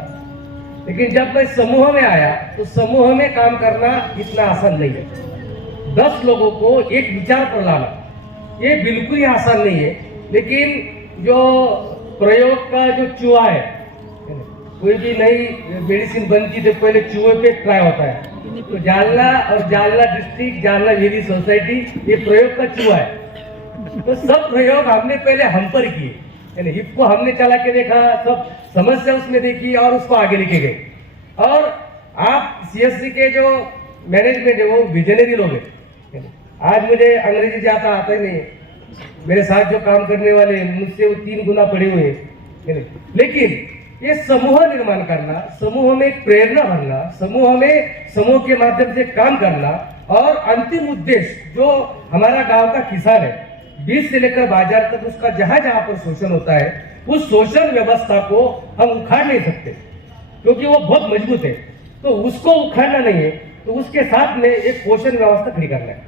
लेकिन जब मैं समूह में आया तो समूह में काम करना इतना आसान नहीं है। 10 लोगों को एक विचार पर लाना ये बिल्कुल ही आसान नहीं है। लेकिन जो प्रयोग का जो चूहा है, कोई भी नई मेडिसिन बनती तो पहले चूहे पे ट्राई होता है। तो जालना और जालना डिस्ट्रिक्ट, जालना वेली सोसाइटी, ये प्रयोग का चूहा है। तो सब प्रयोग हमने पहले हम पर किए, यानी हिप को हमने चला के देखा, सब समस्या उसमें देखी और उसको आगे लेके गए। और आप सीएससी के जो मैनेजमेंट है वो विजनरी लोग हैं। आज मुझे अंग्रेजी ज़्यादा आता ही नहीं है, मेरे साथ जो काम करने वाले मुझसे वो 3 गुना पड़े हुए हैं। लेकिन ये समूह निर्माण करना, समूह में प्रेरणा भरना, समूह के माध्यम से काम करना और अंतिम उद्देश्य जो हमारा गांव का किसान है, बीज से लेकर बाजार तक उसका जहां जहां पर शोषण होता है, उस शोषण व्यवस्था को हम उखाड़ नहीं सकते क्योंकि वो बहुत मजबूत है। तो उसको उखाड़ना नहीं है, तो उसके साथ में एक पोषण व्यवस्था खड़ी करना है।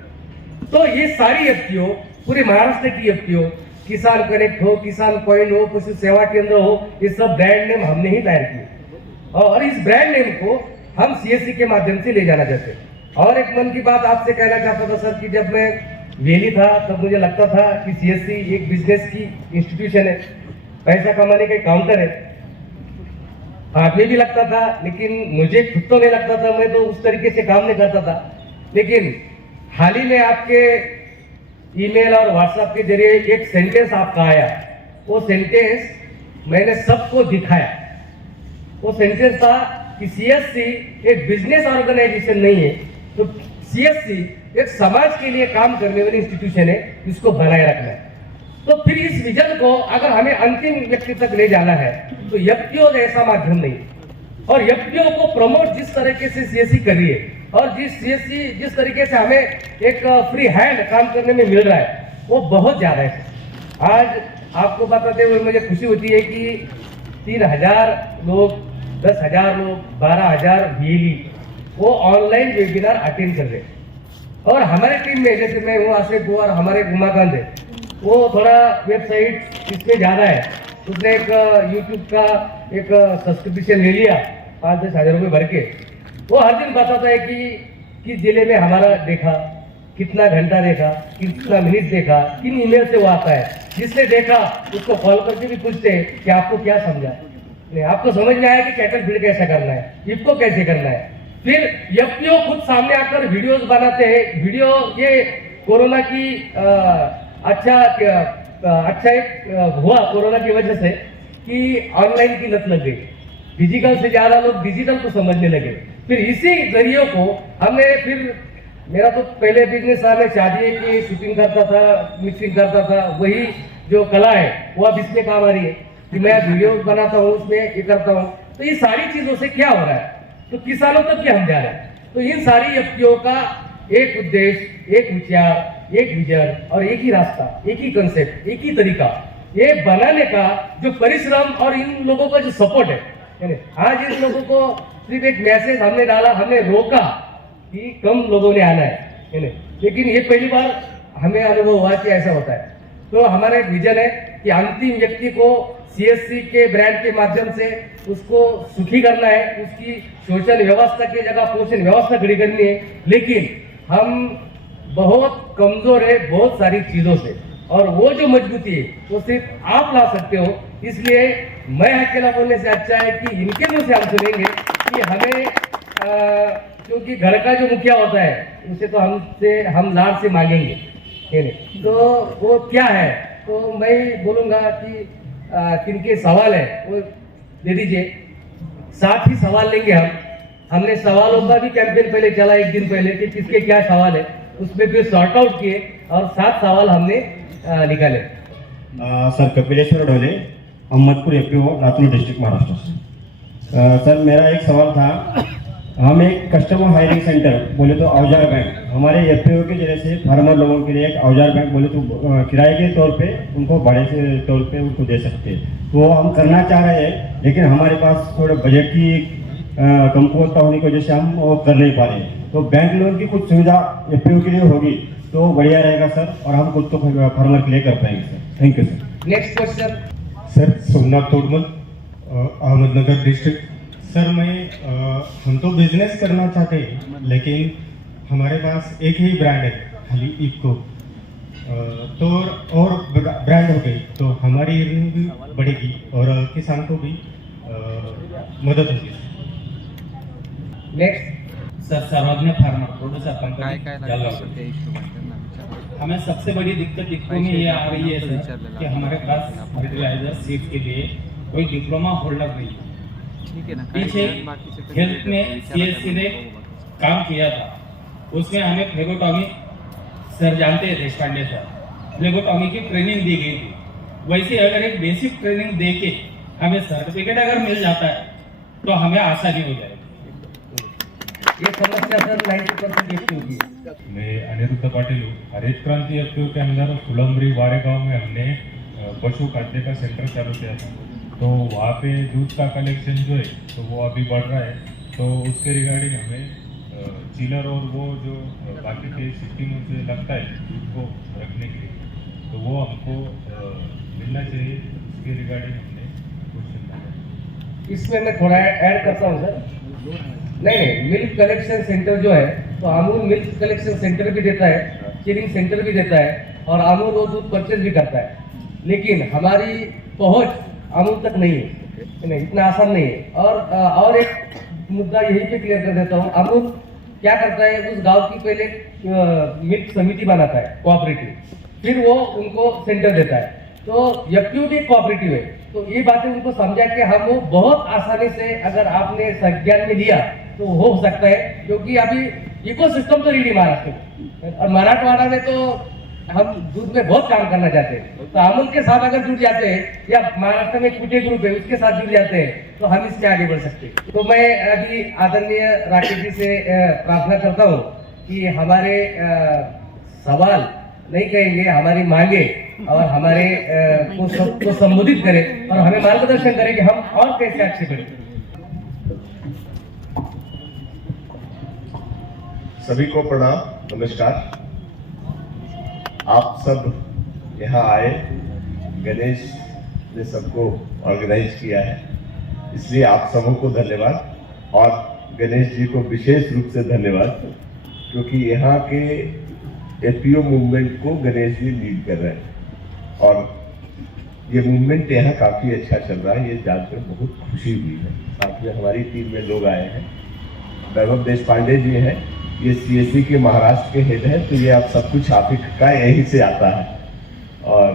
तो ये सारी एफपीओ, पूरे महाराष्ट्र की एफपीओ, किसान कनेक्ट हो, किसान कॉइन हो, पशु सेवा केंद्र हो, ये सब ब्रांड नेम हमने ही तैयार किए और इस ब्रांड नेम को हम सीएससी के माध्यम से ले जाना चाहते हैं। और एक मन की बात आपसे कहना चाहता था सर कि जब मैं वेली था तब मुझे लगता था कि सीएससी एक बिजनेस की इंस्टीट्यूशन है, पैसा कमाने का काउंटर है। हाथ में भी लगता था, लेकिन मुझे खुद तो नहीं लगता था, मैं तो उस तरीके से काम नहीं करता था। लेकिन हाल ही में आपके ईमेल और व्हाट्सएप के जरिए एक सेंटेंस आपका आया, वो सेंटेंस मैंने सबको दिखाया। वो सेंटेंस था कि सीएससी एक बिजनेस ऑर्गेनाइजेशन नहीं है, तो सीएससी एक समाज के लिए काम करने वाली इंस्टीट्यूशन है, इसको बनाए रखना है। तो फिर इस विजन को अगर हमें अंतिम व्यक्ति तक ले जाना है तो एफपीओ ऐसा माध्यम नहीं। और एफपीओ को प्रमोट जिस तरीके से सीएससी कर रही है और जिस तरीके से हमें एक फ्री हैंड काम करने में मिल रहा है वो बहुत ज़्यादा है। आज आपको बताते हुए मुझे खुशी होती है कि 3000 लोग, 10,000 लोग, 12,000 बीएलई वो ऑनलाइन वेबिनार अटेंड कर रहे हैं। और हमारे टीम में जैसे मैं हूँ आसिफ और हमारे उमाकांत है, वो थोड़ा वेबसाइट इसमें ज़्यादा है, उसने एक यूट्यूब का एक सब्सक्रिप्शन ले लिया 5-10 हज़ार रुपये भर के वो हर दिन बताता है कि जिले में हमारा देखा, कितना घंटा देखा, कितना मिनट देखा, किन ईमेल से वो आता है। जिसने देखा उसको कॉल करके भी पूछते हैं कि आपको क्या समझा, नहीं आपको समझ में आया कि कैटल फीड कैसे करना है, इफको कैसे करना है। फिर एफपीओ खुद सामने आकर वीडियोस बनाते हैं। वीडियो ये कोरोना की अच्छा एक हुआ कोरोना की वजह से कि ऑनलाइन की लत लग गई, फिजिकल से ज्यादा लोग डिजिटल को समझने लगे। फिर इसी जरिए को हमने फिर मेरा तो पहले बिजनेस था, मैं शादी की शूटिंग करता था, मिक्सिंग करता था, वही जो कला है वो अब इसमें काम आ रही है कि मैं वीडियो बनाता हूँ, उसमें ये करता हूँ। तो ये सारी चीजों से क्या हो रहा है, तो किसानों तक क्या हम जा रहे हैं। तो इन सारी एफपीओ का एक उद्देश्य, एक विचार, एक विजन और एक ही रास्ता, एक ही कंसेप्ट, एक ही तरीका, ये बनाने का जो परिश्रम और इन लोगों का जो सपोर्ट है। आज इन लोगों को सिर्फ एक मैसेज हमने डाला, हमने रोका कि कम लोगों ने आना है, लेकिन ये पहली बार हमें अनुभव हुआ कि ऐसा होता है। तो हमारा एक विजन है कि अंतिम व्यक्ति को सीएससी के ब्रांड के माध्यम से उसको सुखी करना है, उसकी शोषण व्यवस्था की जगह पोषण व्यवस्था खड़ी करनी है। लेकिन हम बहुत कमजोर है बहुत सारी चीजों से, और वो जो मजबूती है वो सिर्फ आप ला सकते हो। इसलिए मैं अकेला बोलने से अच्छा है कि इनके मुंह से हम सुनेंगे कि हमें क्योंकि घर का जो मुखिया होता है उसे तो हम लाड से मांगेंगे, तो वो क्या है। तो मैं बोलूँगा कि किनके सवाल है वो दे दीजिए, साथ ही सवाल लेंगे हमने सवालों का भी कैंपेन पहले चला एक दिन पहले कि किसके क्या सवाल है, उसमें फिर सॉर्ट आउट किए और 7 सवाल हमने निकाले। Sir Kapileshwar Dhole, Ahmadpur APO, Latur district, Maharashtra से। सर मेरा एक सवाल था, हम एक कस्टमर हायरिंग सेंटर बोले तो औजार बैंक, हमारे एफपीओ के जैसे फार्मर लोगों के लिए एक औजार बैंक बोले तो किराए के तौर पे उनको भाड़े के तौर पे उनको दे सकते हैं। तो हम करना चाह रहे हैं, लेकिन हमारे पास थोड़े बजट की कमकुवतता होने की वजह से हम वो कर नहीं पा रहे हैं। तो बैंक लोन की कुछ सुविधा एफपीओ के लिए होगी तो बढ़िया रहेगा सर, और हम खुद तो फार्मर के लिए कर पाएंगे sir. Thank you sir. Next question sir Somnath Todmal, Ahmednagar district. Sir हम तो बिजनेस करना चाहते हैं, लेकिन हमारे पास एक ही ब्रांड है खाली इफको, तो और ब्रांड हो गई तो हमारी अर्निंग भी बढ़ेगी और किसान को भी मदद होगी। नेक्स्ट सर सर्वज्ञ फार्मर प्रोड्यूसर कंपनी। हमें सबसे बड़ी दिक्कत इफको में ये आ रही है सर कि हमारे पास फर्टिलाइजर सीड के लिए कोई डिप्लोमा होल्डर नहीं है। पीछे हेल्थ में सीएससी ने काम किया था, उसमें हमें फ्लेगोटॉमी सर जानते हैं देशपांडे सर, फ्लेगोटॉमी की ट्रेनिंग दी गई थी। वैसे अगर एक बेसिक ट्रेनिंग दे के हमें सर्टिफिकेट अगर मिल जाता है तो हमें आसानी हो जाएगी। ये समस्या सर 90% इसकी होगी। मैं अनिरुद्ध पाटिल हूँ। हरित क्रांति एफपीओ के अंदर फुलंबरी वारे गाँव में हमने पशु खाद्य का सेंटर चालू किया था, तो वहाँ पे दूध का कलेक्शन जो है तो वो अभी बढ़ रहा है। तो उसके रिगार्डिंग हमें चिलर और वो जो बाकी के सिस्टमों से लगता है दूध को रखने के लिए, तो वो हमको मिलना चाहिए। उसके रिगार्डिंग हमने क्वेश्चन डाला। इसमें मैं थोड़ा ऐड करता हूँ सर। नहीं, मिल्क कलेक्शन सेंटर जो है तो अमूल मिल्क कलेक्शन सेंटर भी देता है, चिलिंग सेंटर भी देता है, और अमूल वो दूध परचेज भी करता है। लेकिन हमारी पहुँच अमूल तक नहीं है, इतना आसान नहीं है। और एक मुद्दा यही पे क्लियर कर देता हूँ, अमूल क्या करता है, उस गांव की पहले मिल्क समिति बनाता है कोऑपरेटिव, फिर वो उनको सेंटर देता है। तो एफपीओ भी कोऑपरेटिव है, तो ये बातें उनको समझा के हम वो बहुत आसानी से अगर आपने संज्ञान में लिया तो हो सकता है, क्योंकि अभी इकोसिस्टम तो रेडी महाराष्ट्र में, और मराठवाड़ा में तो हम दूध में बहुत काम करना चाहते हैं। तो अमूल के साथ अगर जुड़ जाते हैं या महाराष्ट्र में कुटे ग्रुप है उसके साथ जुड़ जाते हैं तो हम इससे आगे बढ़ सकते हैं। तो मैं अभी आदरणीय राकेश जी से प्रार्थना करता हूँ कि हमारे सवाल नहीं कहेंगे, हमारी मांगे और हमारे को संबोधित करें और हमें मार्गदर्शन करें कि हम और कैसे अच्छे बढ़े। सभी को प्रणाम, नमस्कार। आप सब यहाँ आए, गणेश ने सबको ऑर्गेनाइज किया है, इसलिए आप सबों को धन्यवाद। और गणेश जी को विशेष रूप से धन्यवाद, क्योंकि यहाँ के एफपीओ मूवमेंट को गणेश जी लीड कर रहे हैं और ये मूवमेंट यहाँ काफ़ी अच्छा चल रहा है, ये जानकर बहुत खुशी हुई है। साथ में हमारी टीम में लोग आए हैं, वैभव देशपांडे जी हैं, ये सीएससी के महाराष्ट्र के हेड हैं, तो ये आप सब कुछ आप ही का यहीं से आता है। और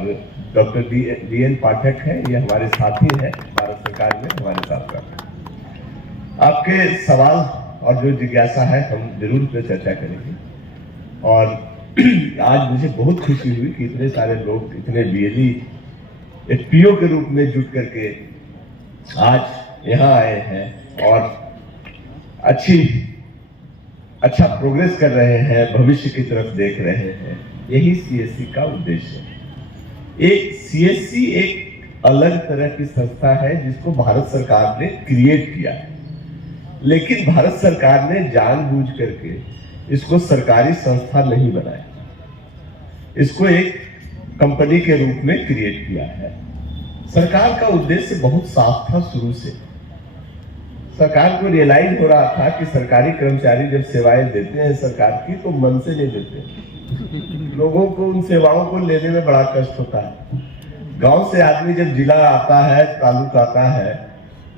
डॉक्टर DN पाठक है, ये हमारे साथी हैं, भारत सरकार में हमारे साथ रहते हैं। आपके सवाल और जो जिज्ञासा है हम जरूर इस पर चर्चा करेंगे। और आज मुझे बहुत खुशी हुई कि इतने सारे लोग, इतने BLE एफपीओ के रूप में जुट करके आज यहाँ आए हैं और अच्छा प्रोग्रेस कर रहे हैं, भविष्य की तरफ देख रहे हैं। यही सीएससी का उद्देश्य है। एक सीएससी एक अलग तरह की संस्था है जिसको भारत सरकार ने क्रिएट किया है, लेकिन भारत सरकार ने जानबूझ करके इसको सरकारी संस्था नहीं बनाया, इसको एक कंपनी के रूप में क्रिएट किया है। सरकार का उद्देश्य बहुत साफ था शुरू से। सरकार को रियलाइज हो रहा था कि सरकारी कर्मचारी जब सेवाएं देते हैं सरकार की तो मन से नहीं देते, लोगों को उन सेवाओं को लेने में बड़ा कष्ट होता है। गांव से आदमी जब जिला आता है, तालुका आता है,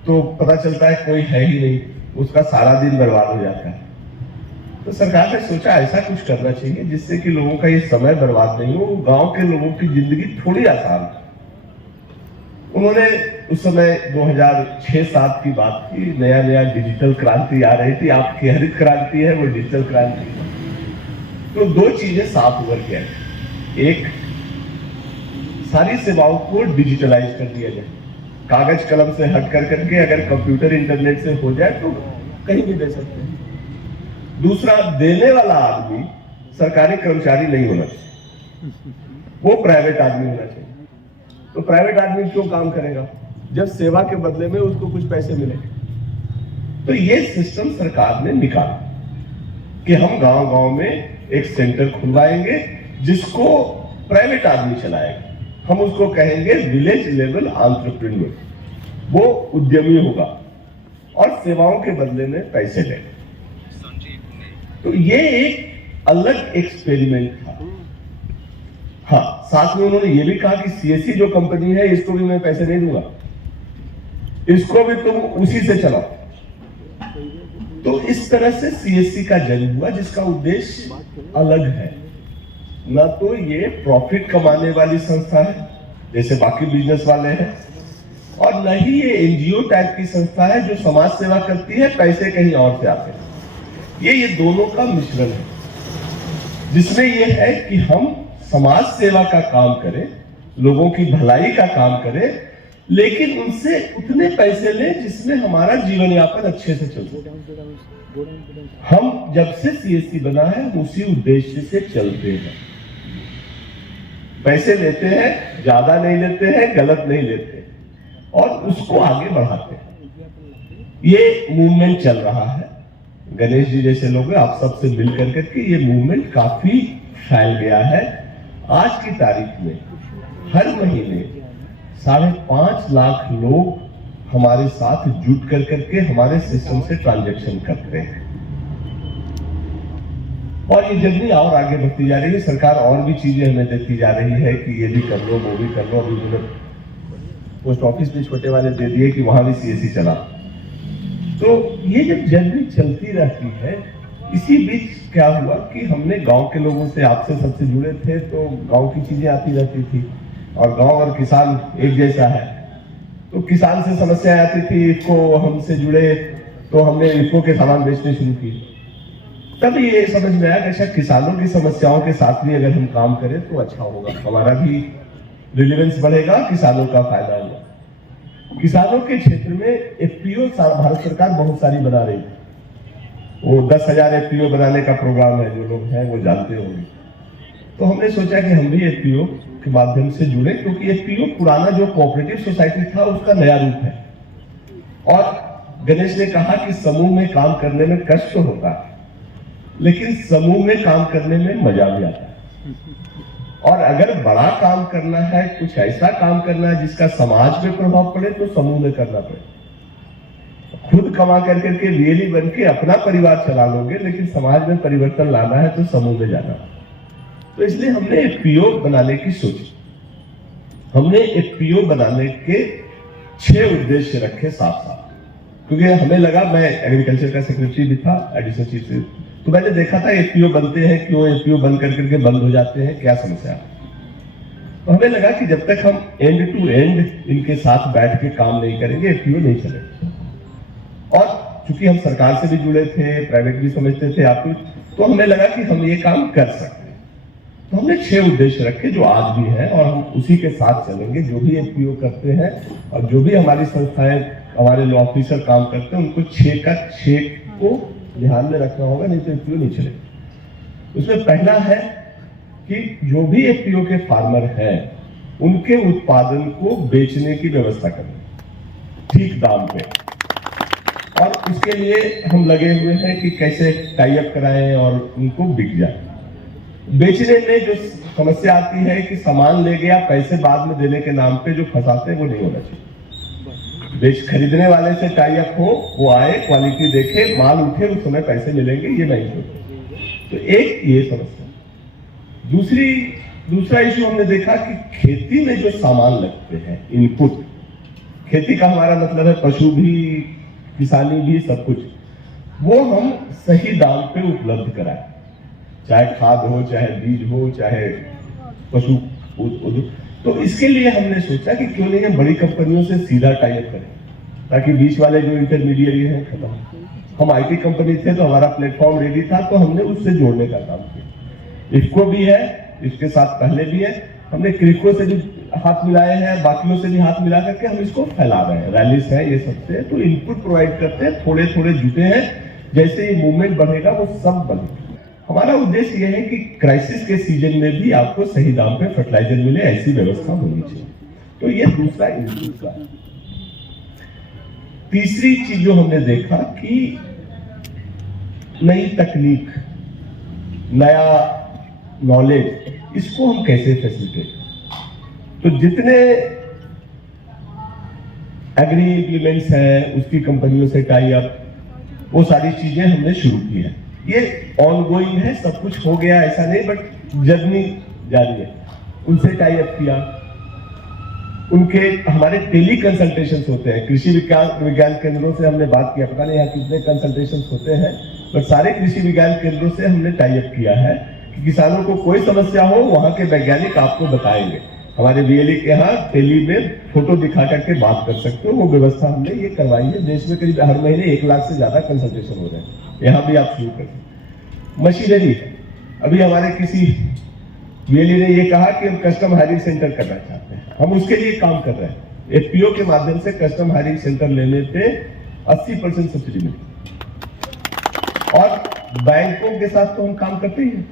तो पता चलता है कोई है ही नहीं, उसका सारा दिन बर्बाद हो जाता है। तो सरकार ने सोचा ऐसा कुछ करना चाहिए जिससे कि लोगों का ये समय बर्बाद नहीं हो, गांव के लोगों की जिंदगी थोड़ी आसान हो। उन्होंने उस समय 2006-07 की बात की, नया नया डिजिटल क्रांति आ रही थी, आपकी हरित क्रांति है वो डिजिटल क्रांति। तो दो चीजें साफ उभर के आई। एक, सारी सेवाओं को डिजिटलाइज कर दिया जाए, कागज कलम से हट कर करके अगर कंप्यूटर इंटरनेट से हो जाए तो कहीं भी दे सकते हैं। दूसरा, देने वाला आदमी सरकारी कर्मचारी नहीं होना चाहिए, वो प्राइवेट आदमी होना चाहिए। तो प्राइवेट आदमी क्यों काम करेगा जब सेवा के बदले में उसको कुछ पैसे मिले? तो ये सिस्टम सरकार ने निकाला कि हम गांव-गांव में एक सेंटर खुलवाएंगे जिसको प्राइवेट आदमी चलाएगा। हम उसको कहेंगे विलेज लेवल एंटरप्रेन्योर। वो उद्यमी होगा और सेवाओं के बदले में पैसे लेगा। तो ये एक अलग एक्सपेरिमेंट था। हाँ, साथ में उन्होंने ये भी कहा कि सीएससी जो कंपनी है इसको भी मैं पैसे नहीं दूंगा, इसको भी तुम उसी से चलाओ। तो इस तरह से सीएससी का जन्म हुआ, जिसका उद्देश्य अलग है। ना तो ये प्रॉफिट कमाने वाली संस्था है जैसे बाकी बिजनेस वाले हैं, और न ही ये एनजीओ टाइप की संस्था है जो समाज सेवा करती है, पैसे कहीं और से आते हैं। ये दोनों का मिश्रण है, जिसमें ये है कि हम समाज सेवा का काम करें, लोगों की भलाई का काम करें, लेकिन उनसे उतने पैसे लें जिसमें हमारा जीवन यापन अच्छे से चल सके। हम जब से सीएससी बना है उसी उद्देश्य से चलते हैं। पैसे लेते हैं, ज्यादा नहीं लेते हैं, गलत नहीं लेते, और उसको आगे बढ़ाते हैं। ये मूवमेंट चल रहा है। गणेश जी जैसे लोग आप सबसे मिलकर करके ये मूवमेंट काफी फैल गया है। आज की तारीख में हर महीने 5.5 लाख लोग हमारे साथ जुट कर करके हमारे सिस्टम से ट्रांजैक्शन करते हैं, और ये जर्नी और आगे बढ़ती जा रही है। सरकार और भी चीजें हमें देती जा रही है कि ये भी कर लो, वो भी कर लो। अभी उन्होंने पोस्ट ऑफिस भी छोटे वाले दे दिए कि वहां भी सीएससी चला। तो ये जब जर्नी चलती रहती है, इसी बीच क्या हुआ कि हमने गांव के लोगों से, आपसे सबसे जुड़े थे, तो गांव की चीजें आती रहती थी, और गांव और किसान एक जैसा है। तो किसान से समस्या आती थी, इसको हमसे जुड़े तो हमने इसको के सामान बेचने शुरू किए। तब ये समझ में आया कि अच्छा, किसानों की समस्याओं के साथ भी अगर हम काम करें तो अच्छा होगा, हमारा भी रिलेवेंस बढ़ेगा, किसानों का फायदा होगा। किसानों के क्षेत्र में एफपीओ भारत सरकार बहुत सारी बना रही है। वो 10,000 एफपीओ बनाने का प्रोग्राम है, जो लोग हैं वो जानते होंगे। तो हमने सोचा कि हम भी एफपीओ के माध्यम से जुड़े, क्योंकि एफपीओ पुराना जो कोऑपरेटिव सोसाइटी था उसका नया रूप है। और गणेश ने कहा कि समूह में काम करने में कष्ट होता है, लेकिन समूह में काम करने में मजा भी आता है। और अगर बड़ा काम करना है, कुछ ऐसा काम करना है जिसका समाज में प्रभाव पड़े, तो समूह में करना पड़े। खुद कमा कर करके रियली बन के अपना परिवार चला लोगे, लेकिन समाज में परिवर्तन लाना है तो समूह में जाना। तो इसलिए हमने एक पीओ बनाने की सोची। हमने एक पीओ बनाने के 6 उद्देश्य रखे साफ साफ, क्योंकि हमें लगा, मैं एग्रीकल्चर का सेक्रेटरी भी था, एडिशनल चीफ से, तो मैंने देखा था एपीओ बनते हैं, क्यों एपीओ बंद कर करके बंद हो जाते हैं, क्या समस्या है। तो हमें लगा कि जब तक हम एंड टू एंड इनके साथ बैठ के काम नहीं करेंगे, एपीओ नहीं चलेगा। और चूंकि हम सरकार से भी जुड़े थे, प्राइवेट भी समझते थे आपको, तो हमें लगा कि हम ये काम कर सकते हैं। तो हमने 6 उद्देश्य रखे जो आज भी हैं, और हम उसी के साथ चलेंगे। जो भी एपीओ करते हैं और जो भी हमारी संस्थाएं, हमारे जो ऑफिसर काम करते हैं, उनको 6 का 6 को ध्यान में रखना होगा, नहीं तो एपीओ नहीं चलेगा। उसमें पहला है कि जो भी एपीओ के फार्मर हैं, उनके उत्पादन को बेचने की व्यवस्था करें ठीक दाम पे। और उसके लिए हम लगे हुए हैं कि कैसे टाई अप कराएं और उनको बिक जाए। बेचने में जो समस्या आती है कि सामान ले गया, पैसे बाद में देने के नाम पे जो फंसाते हैं, वो नहीं होना चाहिए। खरीदने वाले से टाई अप हो, वो आए, क्वालिटी देखे, माल उठे, उस समय पैसे मिलेंगे, ये नहीं होता। तो एक ये समस्या। दूसरा इशू हमने देखा कि खेती में जो सामान लगते हैं, इनपुट, खेती का हमारा मतलब है पशु भी, किसानी भी, सब कुछ, वो हम सही दाम पे उपलब्ध कराएं, चाहे खाद हो, चाहे बीज हो, चाहे पशु। तो इसके लिए हमने सोचा कि क्यों नहीं हम बड़ी कंपनियों से सीधा टाई अप करें, ताकि बीच वाले जो इंटरमीडिएट हैं खत्म। हम आईटी कंपनी थे तो हमारा प्लेटफॉर्म रेडी था, तो हमने उससे जोड़ने का काम किया। इफको भी है, इसके साथ पहले भी है, हमने क्रिको से भी हाथ मिलाए हैं, बाकियों से भी हाथ मिला करके हम इसको फैला रहे हैं। रैलीज है, ये सबसे तो इनपुट प्रोवाइड करते हैं, थोड़े थोड़े जुटे हैं, जैसे ये मूवमेंट बढ़ेगा वो सब बढ़ेगा। हमारा उद्देश्य यह है कि क्राइसिस के सीजन में भी आपको सही दाम पे फर्टिलाइजर मिले, ऐसी व्यवस्था होनी चाहिए। तो ये दूसरा इनपुट का। तीसरी चीज जो हमने देखा कि नई तकनीक, नया नॉलेज, इसको हम कैसे फैसिलिटेट। तो जितने एग्री इम्प्लीमेंट्स हैं, उसकी कंपनियों से टाई अप, वो सारी चीजें हमने शुरू की है। ये ऑनगोइंग है, सब कुछ हो गया ऐसा नहीं, बट जर्नी जारी है। उनसे टाई अप किया, उनके हमारे टेली कंसल्टेशन होते हैं, कृषि विज्ञान केंद्रों से हमने बात किया, पता नहीं यहाँ कितने कंसल्टेशन होते हैं, बट सारे कृषि विज्ञान केंद्रों से हमने टाई अप किया है कि किसानों को कोई समस्या हो, वहां के वैज्ञानिक आपको बताएंगे। हमारे बीएलई के यहाँ टेली में फोटो दिखा करके बात कर सकते हो, वो व्यवस्था हमने ये करवाई है। देश में करीब हर महीने 1 लाख से ज्यादा कंसल्टेशन हो रहे हैं, यहाँ भी आप शुरू करें। मशीनरी, अभी हमारे किसी बीएलई ने ये कहा कि हम कस्टम हायरिंग सेंटर करना चाहते हैं, हम उसके लिए काम कर रहे हैं। एफपीओ के माध्यम से कस्टम हायरिंग सेंटर लेने पे 80% सब्सिडी मिलती है। और बैंकों के साथ तो हम काम करते ही हैं,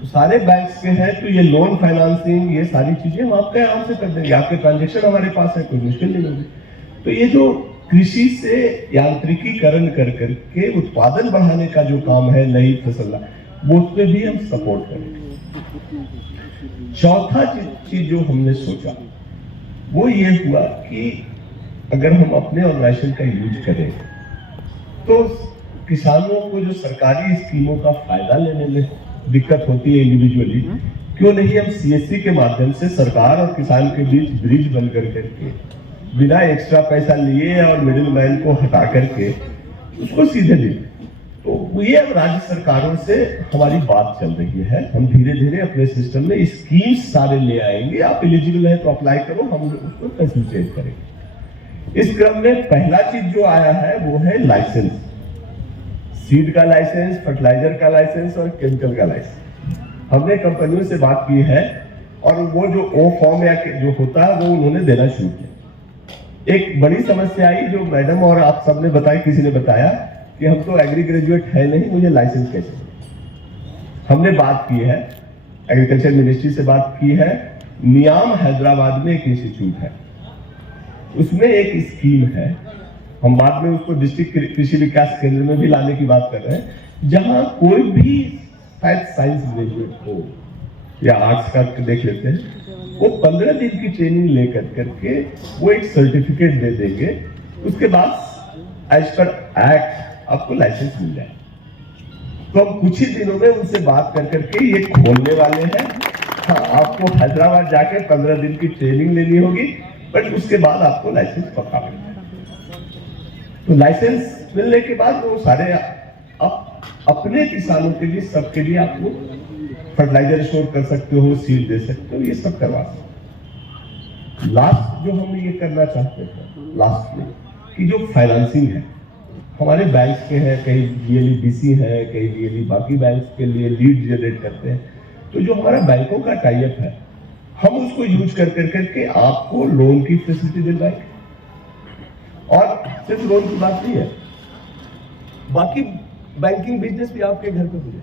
तो सारे बैंक्स के हैं, तो ये लोन फाइनेंसिंग, ये सारी चीजें हम आपके आराम से कर देंगे। आपके ट्रांजेक्शन हमारे पास है, कोई मुश्किल नहीं होगी। तो ये जो कृषि से यांत्रिकीकरण कर करके उत्पादन बढ़ाने का जो काम है, नई फसल, वो उस पर भी हम सपोर्ट करेंगे। चौथा चीज जो हमने सोचा वो ये हुआ कि अगर हम अपने ऑर्गेनाइजेशन का यूज करें तो किसानों को जो सरकारी स्कीमों का फायदा लेने में दिक्कत होती है इंडिविजुअली, क्यों नहीं हम सीएससी के माध्यम से सरकार और किसान के बीच ब्रिज बन करके बिना एक्स्ट्रा पैसा लिए और मिडिल मैन को हटा करके उसको सीधे ले। तो ये अब राज्य सरकारों से हमारी बात चल रही है, हम धीरे धीरे अपने सिस्टम में स्कीम्स सारे ले आएंगे। आप एलिजिबल है तो अप्लाई करो, हम उसको फैसिलिटेट करेंगे। इस क्रम में पहला चीज जो आया है वो है लाइसेंस, सीड का लाइसेंस, फर्टिलाइजर का लाइसेंस और केमिकल का लाइसेंस। हमने कंपनियों से बात की है और वो जो ओ फॉर्म या जो होता है वो उन्होंने देना शुरू किया। एक बड़ी समस्या आई जो मैडम और आप सबने बताई, किसी ने बताया कि हम तो एग्री ग्रेजुएट है नहीं, मुझे लाइसेंस कैसे। हमने बात की है, एग्रीकल्चर मिनिस्ट्री से बात की है। नियाम हैदराबाद में एक इंस्टीट्यूट है, उसमें एक स्कीम है, हम बाद में उसको डिस्ट्रिक्ट कृषि विकास केंद्र में भी लाने की बात कर रहे हैं, जहां कोई भी शायद साइंस ग्रेजुएट हो या आर्ट्स का देख लेते हैं, वो 15 दिन की ट्रेनिंग लेकर करके वो एक सर्टिफिकेट दे देंगे। उसके बाद एज पर एक्ट आपको लाइसेंस मिल जाए। तो हम कुछ ही दिनों में उनसे बात कर करके ये खोलने वाले हैं। हाँ, आपको हैदराबाद जाके 15 दिन की ट्रेनिंग लेनी होगी, बट उसके बाद आपको लाइसेंस पक्का मिलेगा। तो लाइसेंस मिलने के बाद वो सारे अपने किसानों के लिए, सबके लिए आपको फर्टिलाइजर स्टोर कर सकते हो, सीड दे सकते हो, ये सब करवा सकते हो। लास्ट जो हम ये करना चाहते थे लास्ट में कि जो फाइनेंसिंग है हमारे बैंक के हैं, कई DLE-BC है, कई DLE बाकी बैंक के लिए लीड जनरेट करते हैं। तो जो हमारा बैंकों का टाई अप है हम उसको यूज कर करके आपको लोन की फैसिलिटी दिलवाएंगे। और सिर्फ लोन की बात नहीं है, बाकी बैंकिंग बिजनेस भी आपके घर पे हो जाए।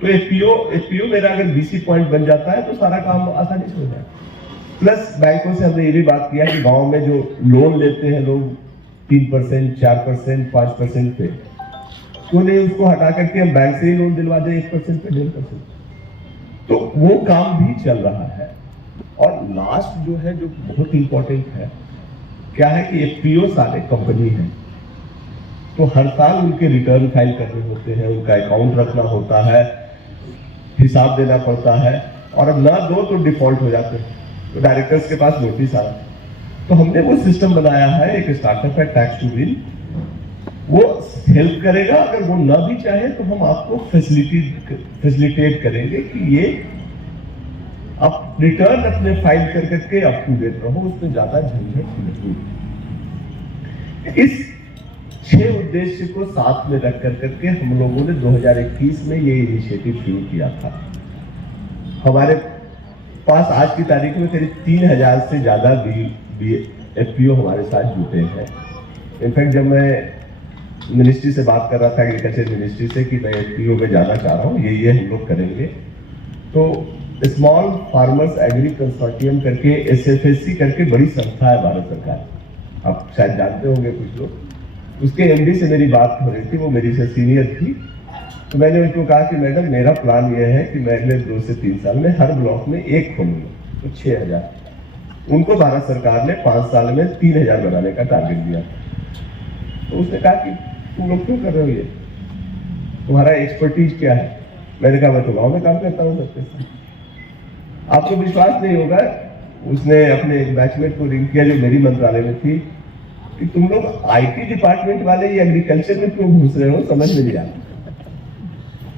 तो एफपीओ मेरा अगर BC पॉइंट बन जाता है तो सारा काम आसानी से हो जाए। प्लस बैंकों से हमने ये भी बात किया कि गांव में जो लोन लेते हैं लोग 3%, 4%, 5% पे, क्यों नहीं उसको हटा करके हम बैंक से ही लोन दिलवा दें 1% पे, 1.5%। तो वो काम भी चल रहा है। और लास्ट जो है, जो बहुत इंपॉर्टेंट है, क्या है कि एफपीओ सारे कंपनी है, तो हर साल उनके रिटर्न फाइल करने होते हैं, उनका अकाउंट रखना होता है, हिसाब देना पड़ता है, और अब ना दो तो डिफॉल्ट हो जाते हैं, तो डायरेक्टर्स के पास नोटिस आ रहा है। तो हमने वो सिस्टम बनाया है, एक स्टार्टअप है टैक्स टू विन, वो हेल्प करेगा। अगर वो ना भी चाहे तो हम आपको फैसिलिटेट करेंगे कि ये आप रिटर्न अपने फाइल कर करके अप टू डेट रहो, उसमें ज्यादा झंझट नहीं। इस 6 उद्देश्य को साथ में रख कर करके हम लोगों ने 2021 में ये इनिशिएटिव शुरू किया था। हमारे पास आज की तारीख में करीब 3000 से ज्यादा एफपीओ हमारे साथ जुटे हैं। इनफैक्ट जब मैं मिनिस्ट्री से बात कर रहा था, एग्रीकल्चर मिनिस्ट्री से, कि मैं एफपीओ में जाना चाह रहा हूँ, ये हम लोग करेंगे, तो स्मॉल फार्मर्स एग्री कंसोर्टियम करके SFSC करके बड़ी संस्था है भारत सरकार, आप शायद जानते होंगे कुछ लोग। उसके MD से मेरी बात हो रही थी, वो मेरी से सीनियर थी। तो मैंने उनको कहा कि मैडम मेरा प्लान ये है कि मैं अगले 2 से 3 साल में हर ब्लॉक में एक खोलूंगा, तो 6000। उनको भारत सरकार ने 5 साल में 3000 बनाने का टारगेट दिया। तो उसने कहा कि तुम लोग क्यों कर रहे हो, ये तुम्हारा एक्सपर्टीज क्या है? मैंने कहा मैं तो गाँव में काम करता हूँ सबके साथ। आपको विश्वास नहीं होगा, उसने अपने एक बैचमेट को रिंग किया जो मेरी मंत्रालय में थी, कि तुम लोग IT डिपार्टमेंट वाले ये एग्रीकल्चर में क्यों घुस रहे हो, समझ में नहीं आता,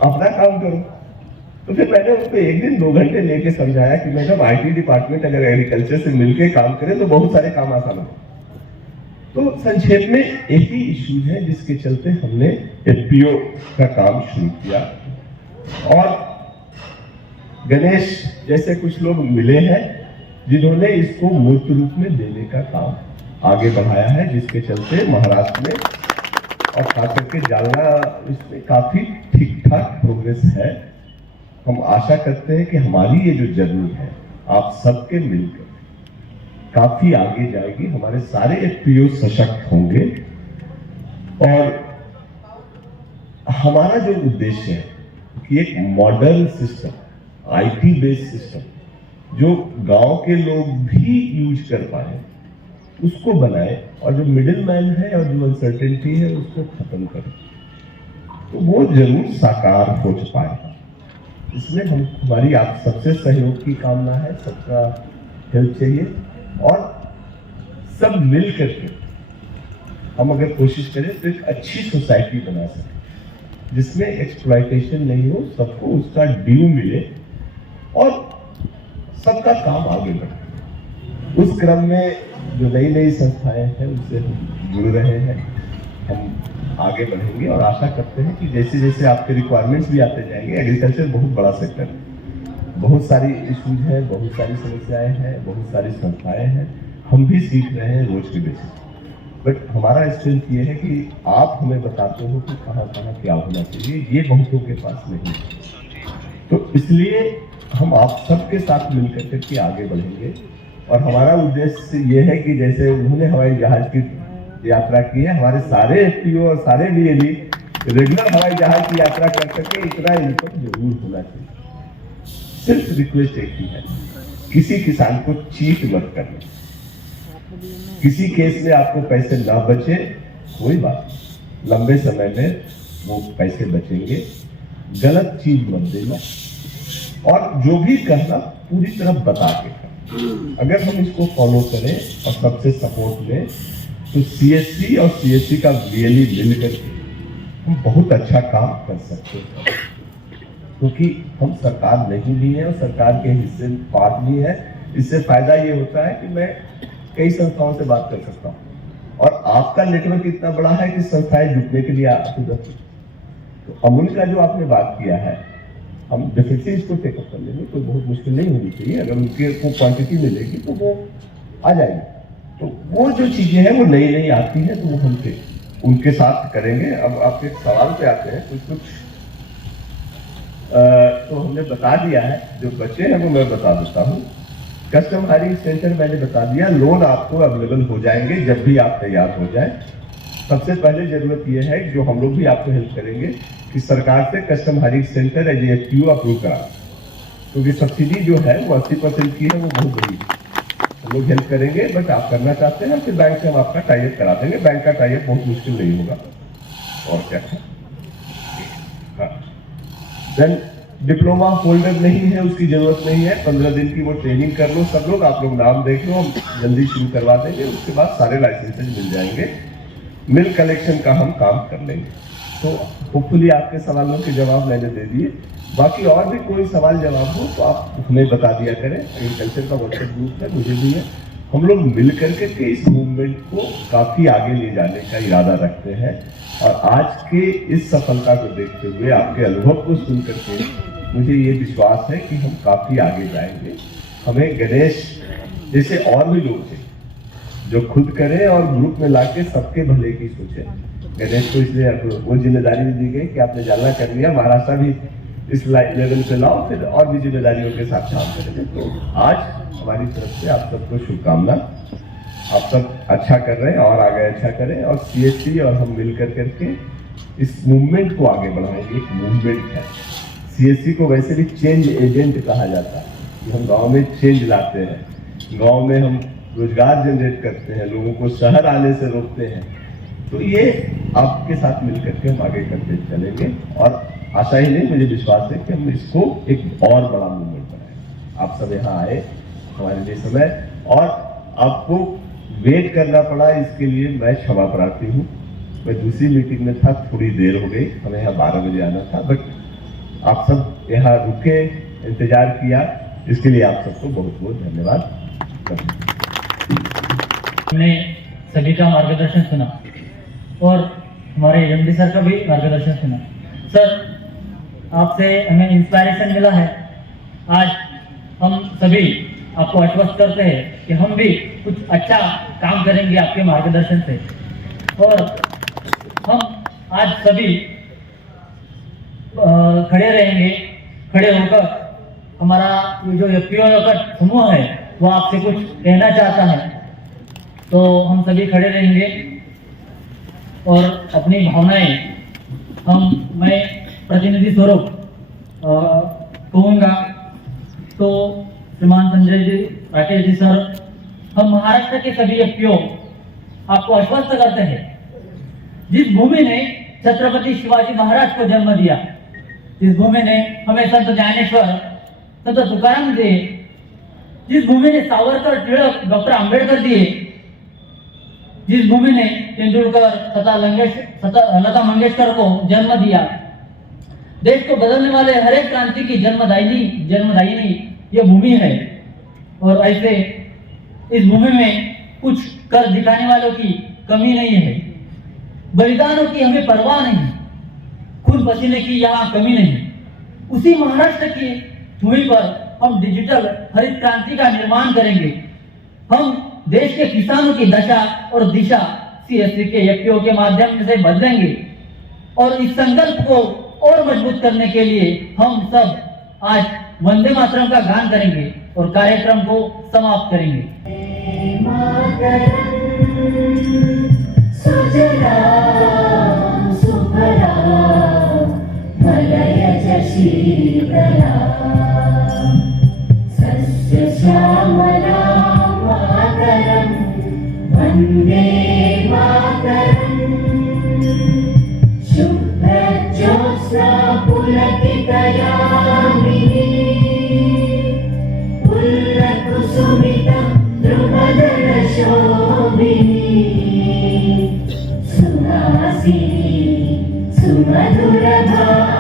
अपना काम करो। तो फिर मैंने उसको एक दिन 2 घंटे लेके समझाया कि मैडम IT डिपार्टमेंट अगर एग्रीकल्चर से मिलके काम करे तो बहुत सारे काम आसान हो। तो संक्षेप में एक ही इश्यू है जिसके चलते हमने एफपीओ का काम शुरू किया। और गणेश जैसे कुछ लोग मिले हैं जिन्होंने इसको मूर्त रूप में देने का काम आगे बढ़ाया है, जिसके चलते महाराष्ट्र में और खास करके जालना इसमें काफी ठीक ठाक प्रोग्रेस है। हम आशा करते हैं कि हमारी ये जो जर्नी है आप सबके मिलकर काफी आगे जाएगी, हमारे सारे एफपीओ सशक्त होंगे। और हमारा जो उद्देश्य है कि एक modern system, IT based system जो गांव के लोग भी यूज कर पाए उसको बनाए, और जो मिडिल मैन है और जो अनसर्टेनिटी है उसको खत्म करें, तो वो जरूर साकार हो पाएगा। इसमें हमारी आप सबसे सहयोग की कामना है, सबका हेल्प चाहिए, और सब मिल करके हम अगर कोशिश करें तो एक अच्छी सोसाइटी बना सकें जिसमें एक्सप्लॉयटेशन नहीं हो, सबको उसका ड्यू मिले और सबका काम आगे बढ़े। उस क्रम में जो नई नई संस्थाएं हैं उनसे हम जुड़ रहे हैं, हम आगे बढ़ेंगे और आशा करते हैं कि जैसे जैसे आपके रिक्वायरमेंट्स भी आते जाएंगे। एग्रीकल्चर बहुत बड़ा सेक्टर है, बहुत सारी इश्यूज हैं, बहुत सारी समस्याएं हैं, बहुत सारी संस्थाएं हैं, हम भी सीख रहे हैं रोज के बेसिस। बट हमारा स्ट्रेंथ ये है कि आप हमें बताते हो कि कहाँ कहाँ क्या होना चाहिए, ये बहुतों के पास नहीं है। तो इसलिए हम आप सबके साथ मिलकर करके आगे बढ़ेंगे। और हमारा उद्देश्य ये है कि जैसे उन्होंने हवाई जहाज की यात्रा की है, हमारे सारे एफपीओ और सारे DLE रेगुलर हवाई जहाज की यात्रा कर सके, इतना इनकम जरूर होना चाहिए। सिर्फ रिक्वेस्ट एक ही है, किसी किसान को चीट मत करना, किसी केस में आपको पैसे ना बचे कोई बात नहीं, लंबे समय में वो पैसे बचेंगे। गलत चीज मत देना और जो भी कहना पूरी तरह बता के करना। अगर हम इसको फॉलो करें और सबसे सपोर्ट लें तो सीएससी और सीएससी का रियली मिल करके हम बहुत अच्छा काम कर सकते हैं, क्योंकि हम सरकार नहीं भी है और सरकार के हिस्से पार्ट भी है। इससे फायदा ये होता है कि मैं कई संस्थाओं से बात कर सकता हूँ और आपका नेटवर्क इतना बड़ा है कि संस्थाएं जुटने के लिए आती रहती। तो अमूल का जो आपने बात किया है, हम डेफिनेटली इसको टेकअप कर लेंगे, कोई बहुत मुश्किल नहीं होनी चाहिए। अगर उनके को क्वांटिटी मिलेगी तो वो आ जाएगी। तो वो जो चीजें हैं वो नई नई आती हैं तो वो हम उनके साथ करेंगे। अब आपके सवाल पे आते हैं कुछ तो हमने बता दिया है, जो बच्चे हैं वो मैं बता देता हूँ। कस्टम हायरिंग सेंटर मैंने बता दिया, लोन आपको अवेलेबल हो जाएंगे जब भी आप तैयार हो जाए। सबसे पहले जरूरत यह है जो हम लोग भी आपको हेल्प करेंगे कि सरकार से custom hiring centre as FPO approve करा, क्योंकि सब्सिडी जो है वो 80% की है, वो बहुत बड़ी है। हम लोग हेल्प करेंगे, बट आप करना चाहते हैं फिर बैंक से हम आपका टाई अप करा देंगे। बैंक का टाई अप बहुत मुश्किल नहीं होगा। और क्या है, हाँ, देन डिप्लोमा होल्डर नहीं है, उसकी जरूरत नहीं है। 15 दिन की वो ट्रेनिंग कर लो सब लोग, आप लोग नाम देख लो, हम जल्दी शुरू करवा देंगे। उसके बाद सारे लाइसेंसेज मिल जाएंगे। मिल कलेक्शन का हम काम कर लेंगे। तो होपफुली आपके सवालों के जवाब मैंने दे दिए। बाकी और भी कोई सवाल जवाब हो तो आप हमें बता दिया करें। एग्रीकल्चर का व्हाट्सएप ग्रुप है, मुझे भी है। हम लोग मिल करके के इस मूवमेंट को काफी आगे ले जाने का इरादा रखते हैं और आज के इस सफलता को देखते हुए, आपके अनुभव को सुन करके मुझे ये विश्वास है कि हम काफी आगे जाएंगे। हमें गणेश जैसे और भी लोग थे जो खुद करें और ग्रुप में लाके सबके भले की सोचे। गणेश को इसलिए वो जिम्मेदारी भी दी गई कि आपने जाना कर लिया, महाराष्ट्र भी इस लेवल पे लाओ, फिर और भी जिम्मेदारियों के साथ काम करेंगे। तो आज हमारी तरफ से आप सबको शुभकामना। आप सब अच्छा कर रहे हैं और आगे अच्छा करें और CSC और हम मिलकर करके इस मूवमेंट को आगे बढ़ाएंगे। एक मूवमेंट है, CSC को वैसे भी चेंज एजेंट कहा जाता है कि हम गांव में चेंज लाते हैं, गांव में हम रोजगार जनरेट करते हैं, लोगों को शहर आने से रोकते हैं। तो ये आपके साथ मिलकर के हम आगे करते चलेंगे और आशा ही नहीं, मुझे विश्वास है कि हम इसको एक और बड़ा मूवमेंट बनाएंगे। आप सब यहाँ आए हमारे लिए समय और आपको वेट करना पड़ा, इसके लिए मैं क्षमा प्रार्थी हूँ। मैं दूसरी मीटिंग में था, थोड़ी देर हो गई, हमें यहाँ 12 बजे आना था, बट आप सब यहाँ रुके, इंतजार किया, इसके लिए आप सबको बहुत बहुत धन्यवाद। हमने सभी का मार्गदर्शन सुना और हमारे MD सर का भी मार्गदर्शन सुना। सर, आपसे हमें इंस्पायरेशन मिला है। आज हम सभी आपको आश्वस्त करते हैं कि हम भी कुछ अच्छा काम करेंगे आपके मार्गदर्शन से। और हम आज सभी खड़े रहेंगे, खड़े होकर हमारा ये जो FPO का समूह है वो आपसे कुछ कहना चाहता है। तो हम सभी खड़े रहेंगे और अपनी भावनाएं मैं प्रतिनिधि स्वरूप कहूँगा। तो श्रीमान संजय जी, राकेश जी सर, हम महाराष्ट्र के सभी FPO आपको आश्वस्त करते हैं, जिस भूमि ने छत्रपति शिवाजी महाराज को जन्म दिया, जिस भूमि ने हमें संत ज्ञानेश्वर, संत तुकाराम दिए, जिस भूमि ने सावरकर, टिळक, डॉक्टर आंबेडकर दिए, जिस भूमि ने तेंदुलकर तथा लता मंगेशकर को जन्म दिया, देश को बदलने वाले हर एक क्रांति की जन्मदायिनी ये भूमि है। और ऐसे इस भूमि में कुछ कर दिखाने वालों की कमी नहीं है, बलिदानों की हमें परवाह नहीं, खून पसीने की यहाँ कमी नहीं। उसी महाराष्ट्र की भूमि पर हम डिजिटल हरित क्रांति का निर्माण करेंगे। हम देश के किसानों की दशा और दिशा CSC के FPO के माध्यम से बदलेंगे और इस संकल्प को और मजबूत करने के लिए हम सब आज वंदे मातरम का गान करेंगे और कार्यक्रम को समाप्त करेंगे। वंदे मातरम। पुल्लकुसुमिता द्रुमदलशोभिनी सुहासिनी सुमधुरभाषिणी